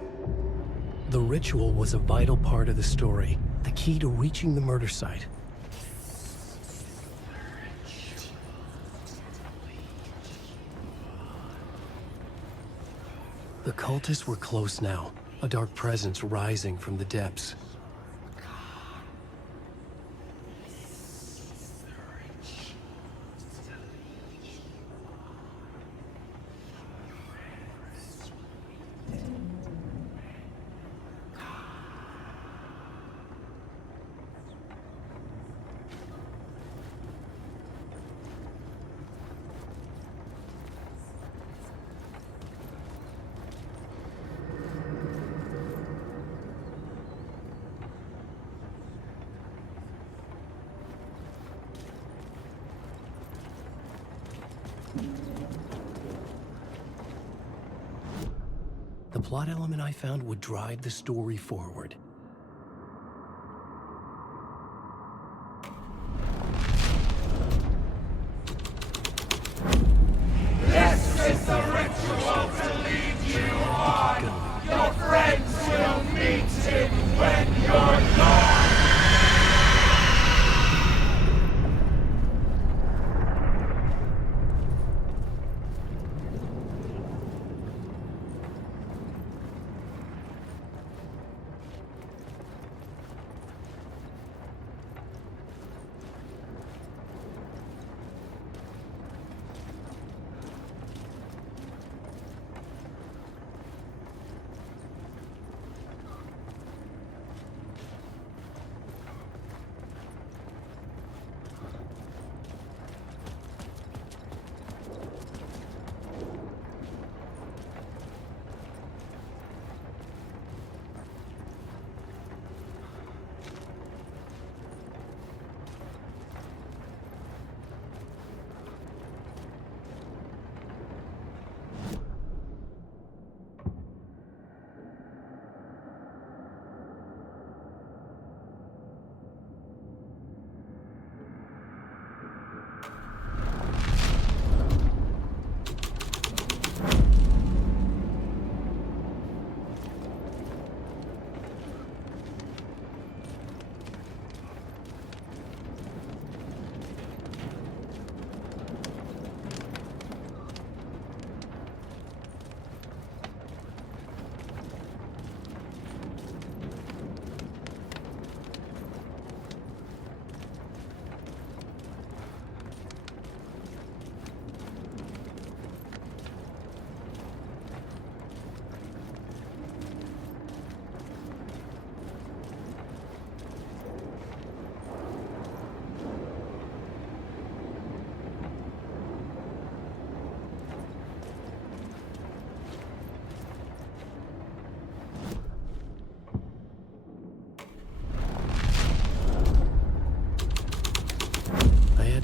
The ritual was a vital part of the story, the key to reaching the murder site. The cultists were close now, a dark presence rising from the depths. The plot element I found would drive the story forward. This is the ritual to lead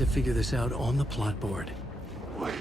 to figure this out on the plot board. Wait.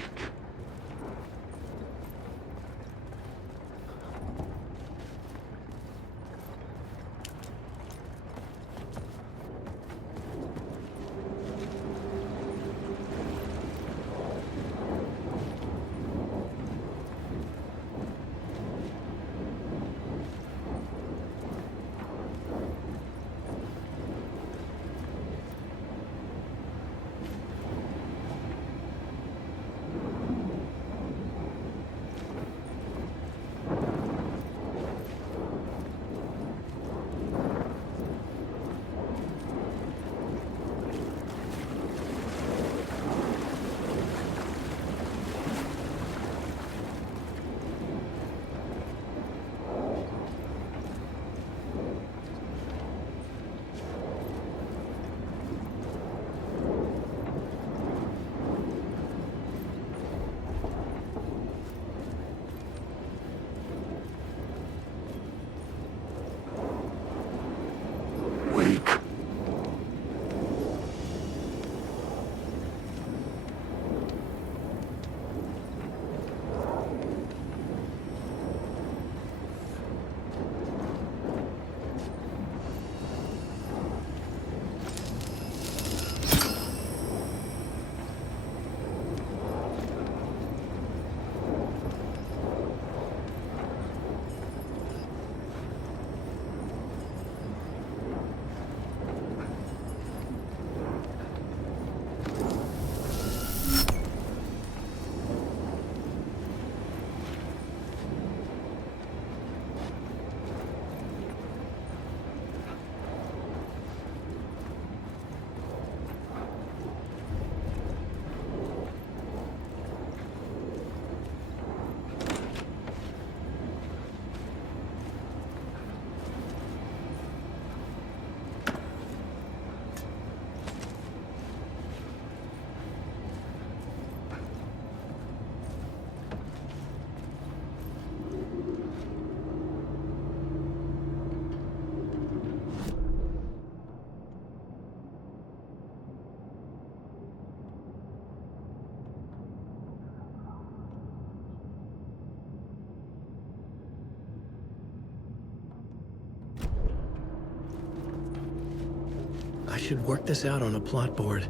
I should work this out on a plot board.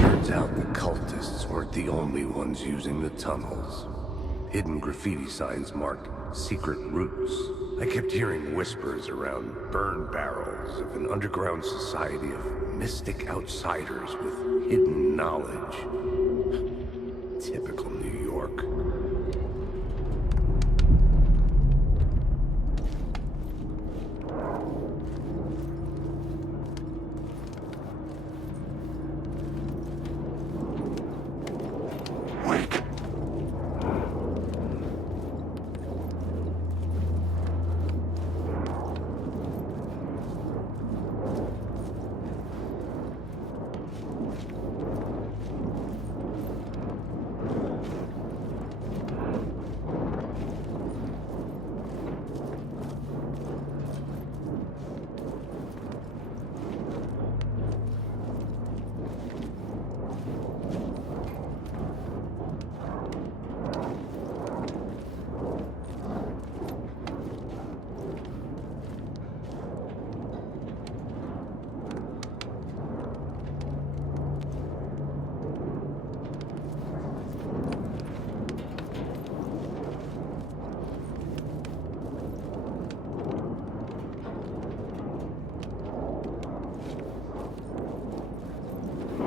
Turns out the cultists weren't the only ones using the tunnels. Hidden graffiti signs marked secret routes. I kept hearing whispers around burn barrels of an underground society of mystic outsiders with hidden knowledge. Typical New York.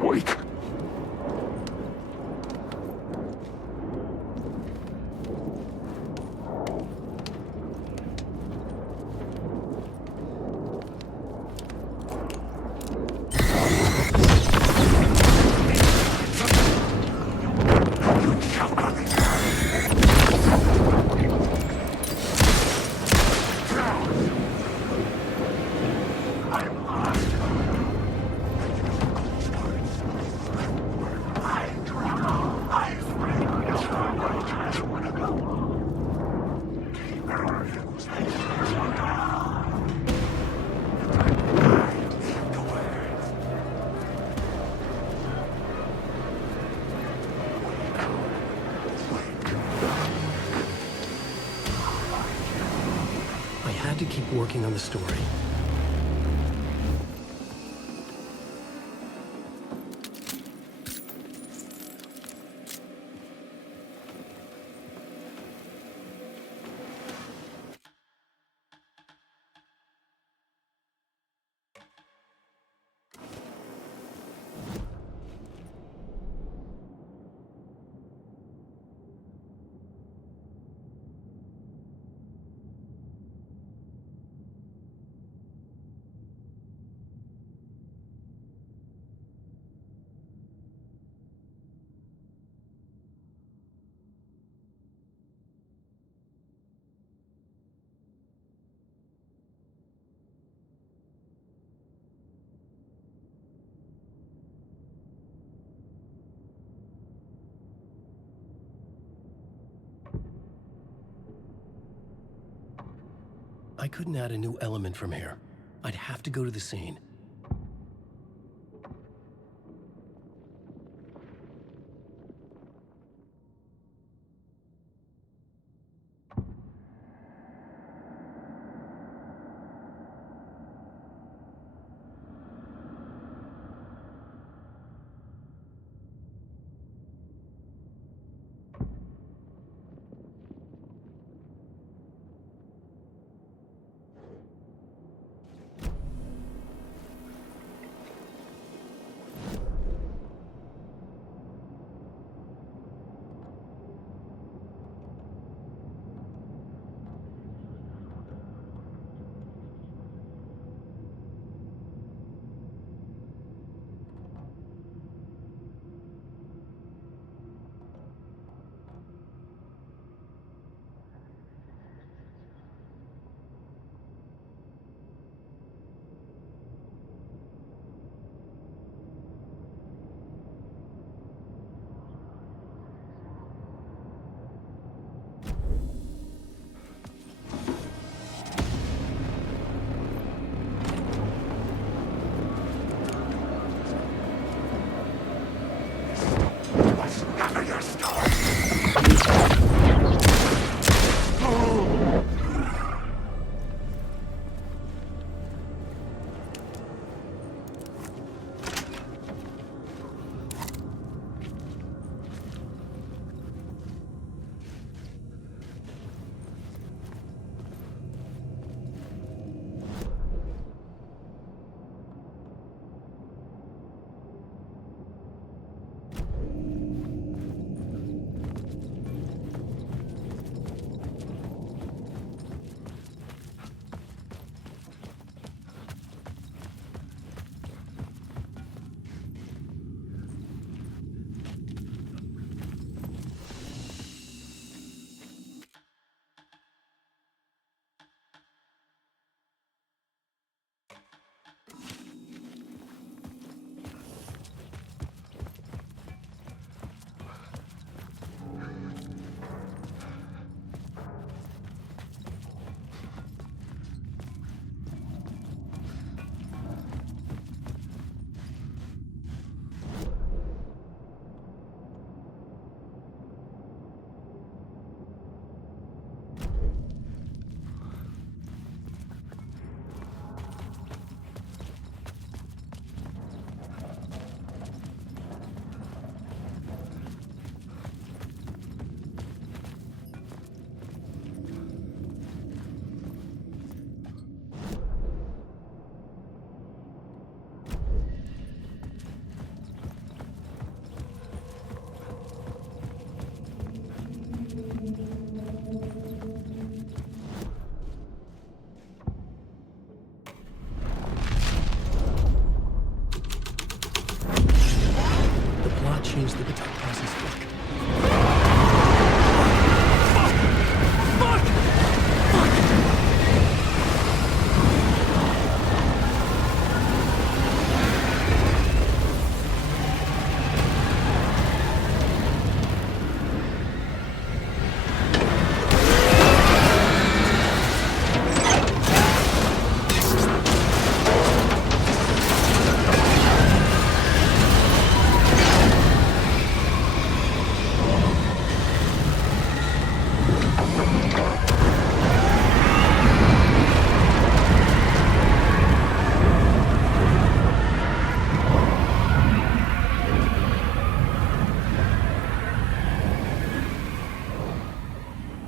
Wait. keep working on the story. I couldn't add a new element from here. I'd have to go to the scene. Change the guitar process.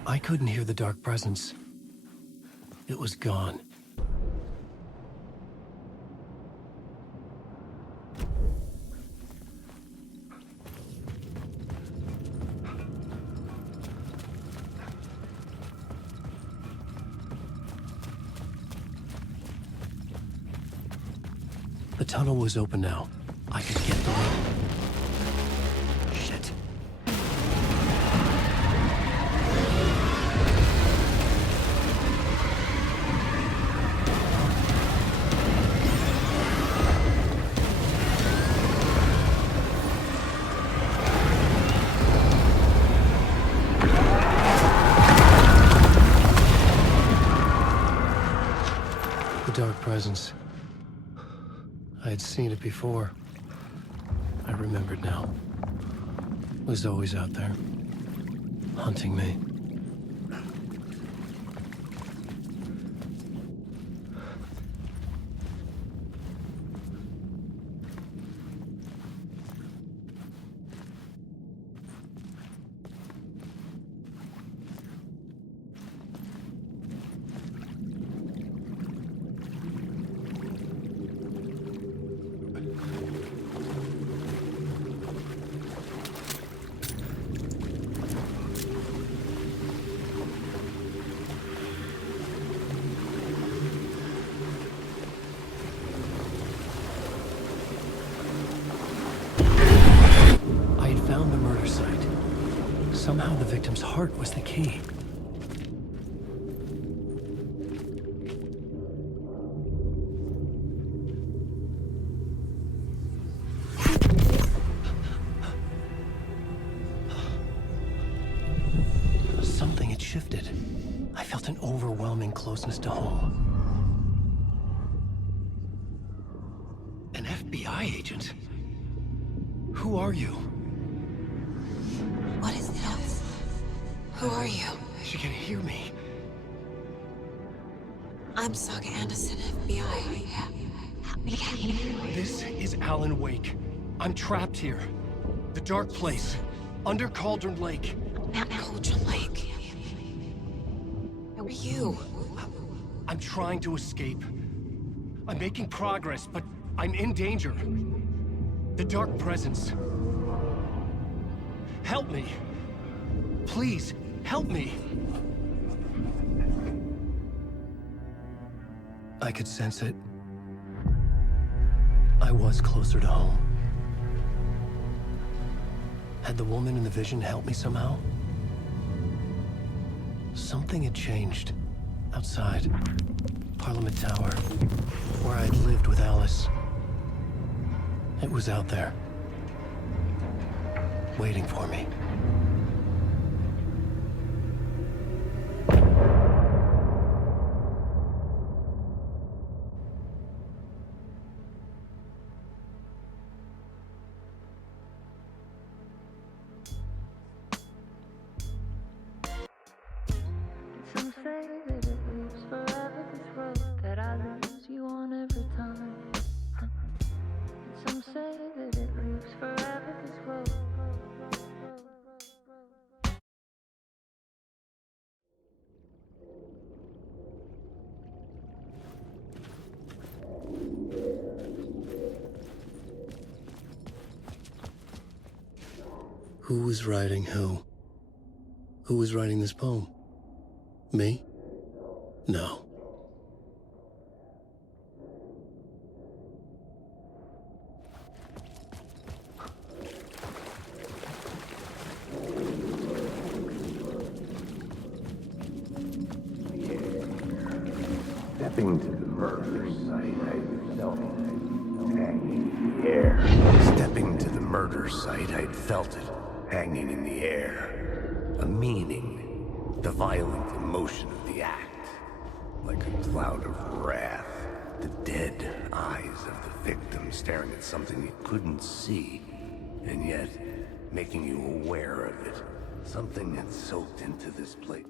I couldn't hear the dark presence. It was gone. The tunnel was open now. I could get the way. Shit. The dark presence. I had seen it before. I remembered now. It was always out there, hunting me. Somehow the victim's heart was the key. Something had shifted. I felt an overwhelming closeness to home. An FBI agent? Who are you? What is this? Who are you? She can hear me. I'm Saga Anderson, FBI. This is Alan Wake. I'm trapped here. The dark place. Under Cauldron Lake. Cauldron Lake. Where are you? I'm trying to escape. I'm making progress, but I'm in danger. The dark presence. Help me. Please, help me. I could sense it. I was closer to home. Had the woman in the vision helped me somehow? Something had changed. Outside. Parliament Tower. Where I'd lived with Alice. It was out there. Waiting for me. Some say that it leaves forever this road that I lose you on every time. Some say that it leaves forever this road. Who was writing who? Who was writing this poem? Me? No. Stepping to the murder site, I felt it hanging in the air. Stepping to the murder site, I'd felt it hanging in the air. A meaning, the violent emotion of the act. Like a cloud of wrath. The dead eyes of the victim staring at something you couldn't see, and yet making you aware of it. Something had soaked into this place.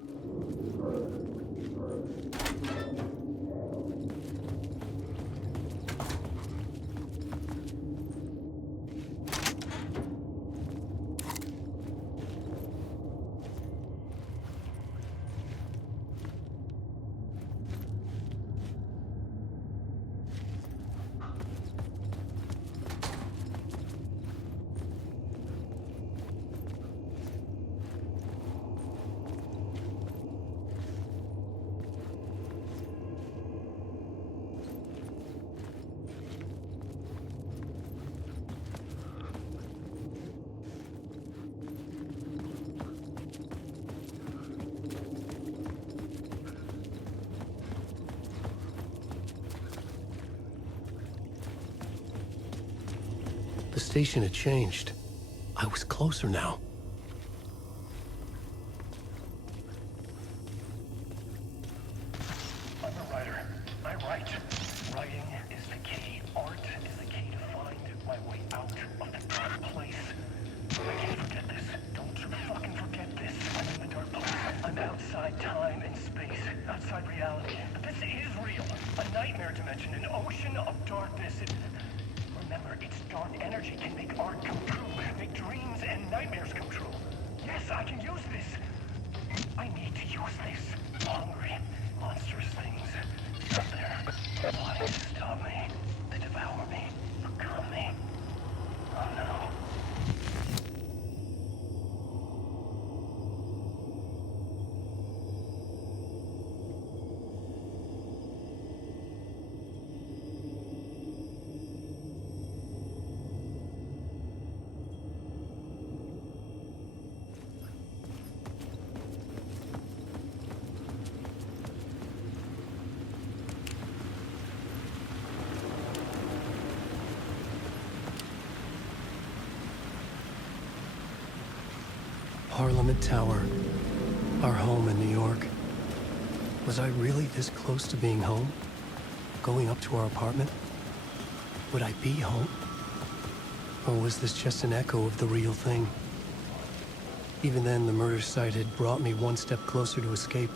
station had changed. I was closer now. I'm a writer. I write. Writing is the key. Art is the key to find my way out of the dark place. I can't forget this. Don't you fucking forget this. I'm in the dark place. I'm outside time and space. Outside reality. But this is real. A nightmare dimension. An ocean of darkness. Remember, its dark energy can make art come true. Make dreams and nightmares come true. Yes, I can use this. I need to use this. Hungry, monstrous things out there. Plotting to stop me. To devour me. Become me. Oh no. Parliament Tower, our home in New York. Was I really this close to being home? Going up to our apartment? Would I be home? Or was this just an echo of the real thing? Even then, the murder site had brought me one step closer to escape.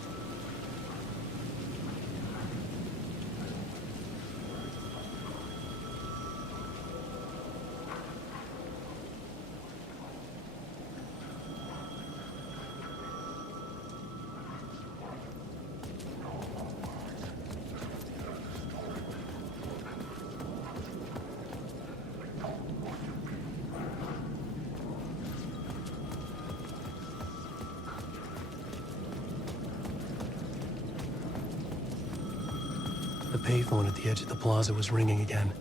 The payphone at the edge of the plaza was ringing again.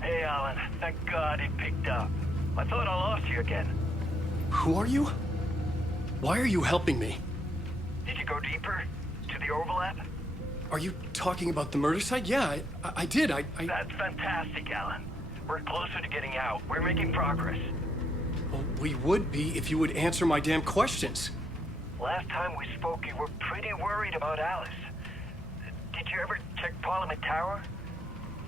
Hey, Alan. Thank God it picked up. I thought I lost you again. Who are you? Why are you helping me? Did you go deeper? To the overlap? Are you talking about the murder site? Yeah, I did. That's fantastic, Alan. We're closer to getting out. We're making progress. Well, we would be if you would answer my damn questions. Last time we spoke, you were pretty worried about Alice. Did you ever check Parliament Tower?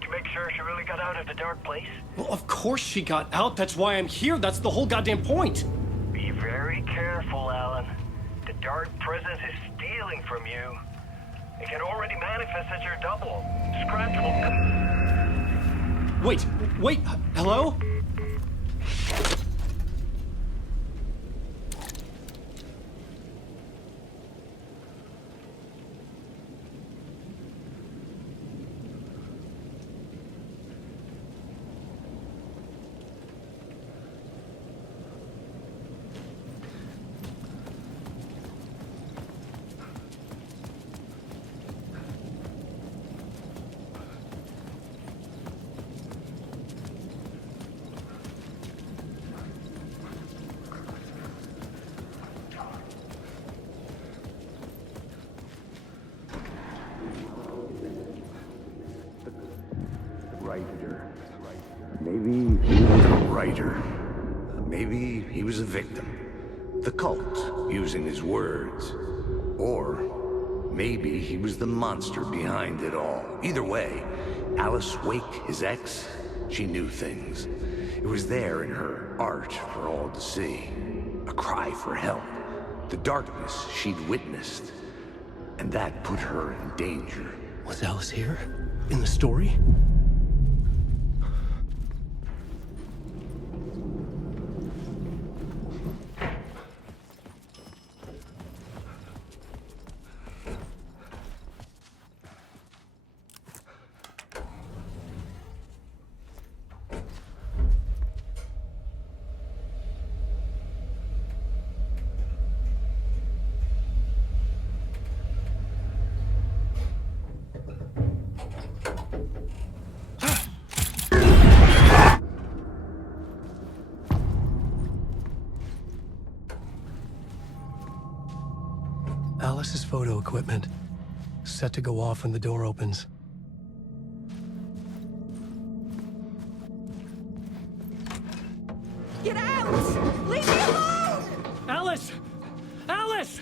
To make sure she really got out of the dark place? Well, of course she got out. That's why I'm here. That's the whole goddamn point. Be very careful, Alan. The dark presence is stealing from you. It can already manifest as your double. Scratch will... Wait, hello? Maybe he was a writer. Maybe he was a victim. The cult, using his words. Or maybe he was the monster behind it all. Either way, Alice Wake, his ex, she knew things. It was there in her art for all to see. A cry for help. The darkness she'd witnessed. And that put her in danger. Was Alice here? In the story? This is photo equipment, set to go off when the door opens. Get out! Leave me alone! Alice! Alice!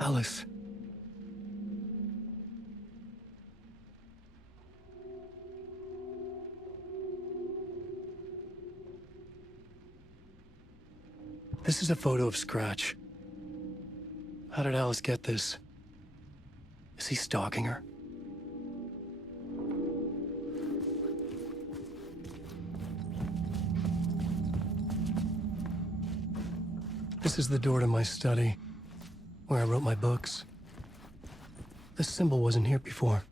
Alice. This is a photo of Scratch. How did Alice get this? Is he stalking her? This is the door to my study, where I wrote my books. This symbol wasn't here before.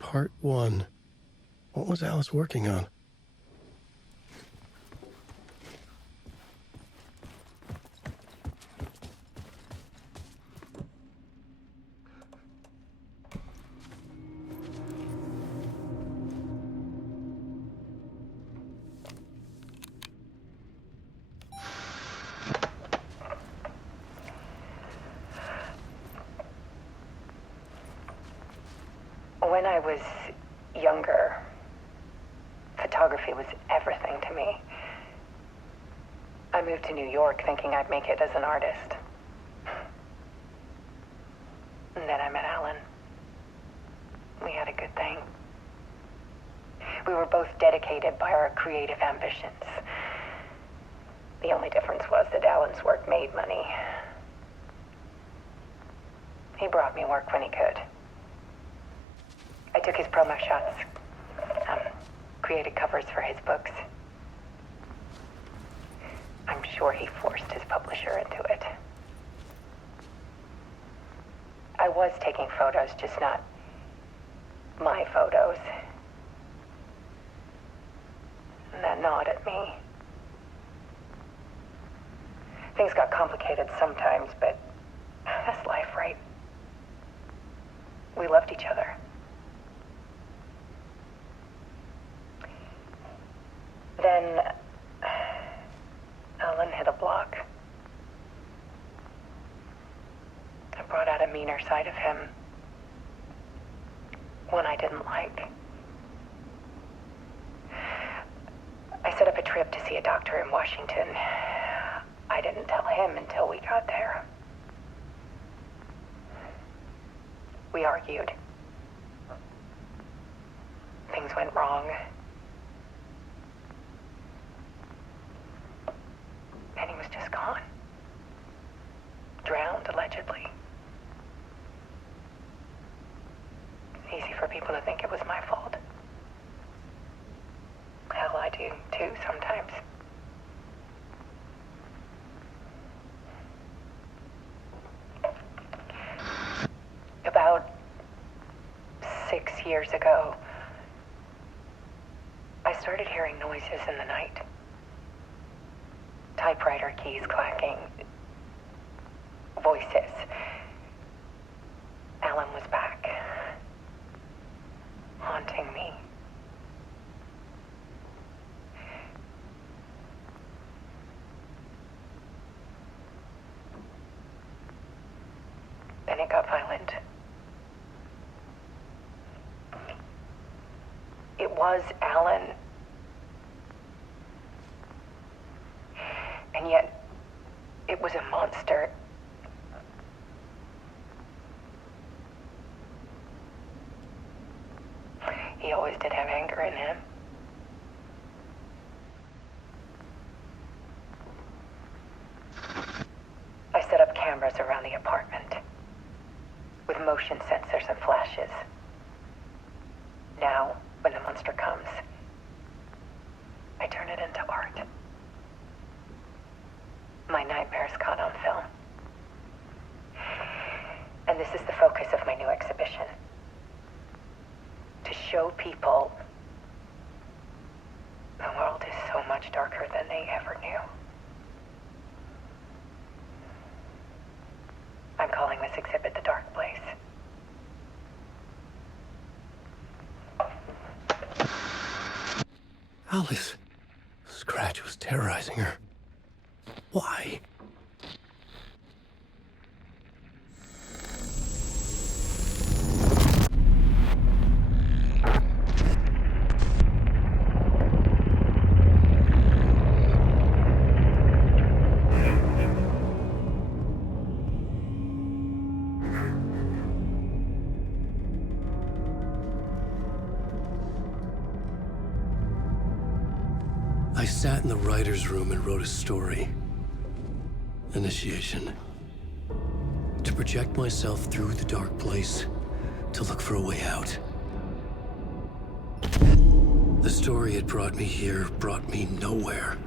Part 1. What was Alice working on? When I was younger, photography was everything to me. I moved to New York thinking I'd make it as an artist. And then I met Alan. We had a good thing. We were both dedicated by our creative ambitions. The only difference was that Alan's work made money. He brought me work when he could. I took his promo shots, created covers for his books. I'm sure he forced his publisher into it. I was taking photos, just not my photos. And that gnawed at me. Things got complicated sometimes, but that's life, right? We loved each other. Then Alan hit a block. I brought out a meaner side of him. One I didn't like. I set up a trip to see a doctor in Washington. I didn't tell him until we got there. We argued. Things went wrong. And he was just gone. Drowned, allegedly. It's easy for people to think it was my fault. Hell, I do too sometimes. About 6 years ago, I started hearing noises in the night. Typewriter keys clacking. Voices. Alan was back. Haunting me. Then it got violent. It was Alan. And yet, it was a monster. He always did have anger in him. I set up cameras around the apartment with motion sensors and flashes. Now, when the monster comes, I turn it into art. My nightmares caught on film. And this is the focus of my new exhibition. To show people the world is so much darker than they ever knew. I'm calling this exhibit The Dark Place. Alice. Scratch was terrorizing her. Why? I sat in the writer's room and wrote a story. Initiation. To project myself through the dark place, to look for a way out. The story had brought me here, brought me nowhere.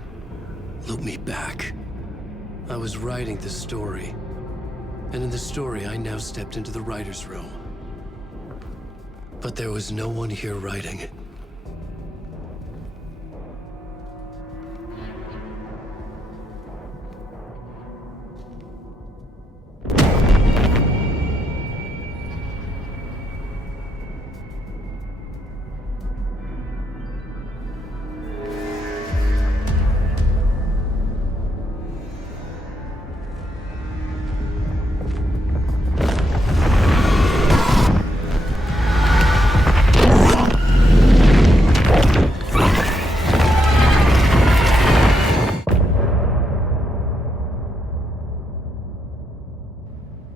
Looped me back. I was writing the story. And in the story, I now stepped into the writer's room. But there was no one here writing.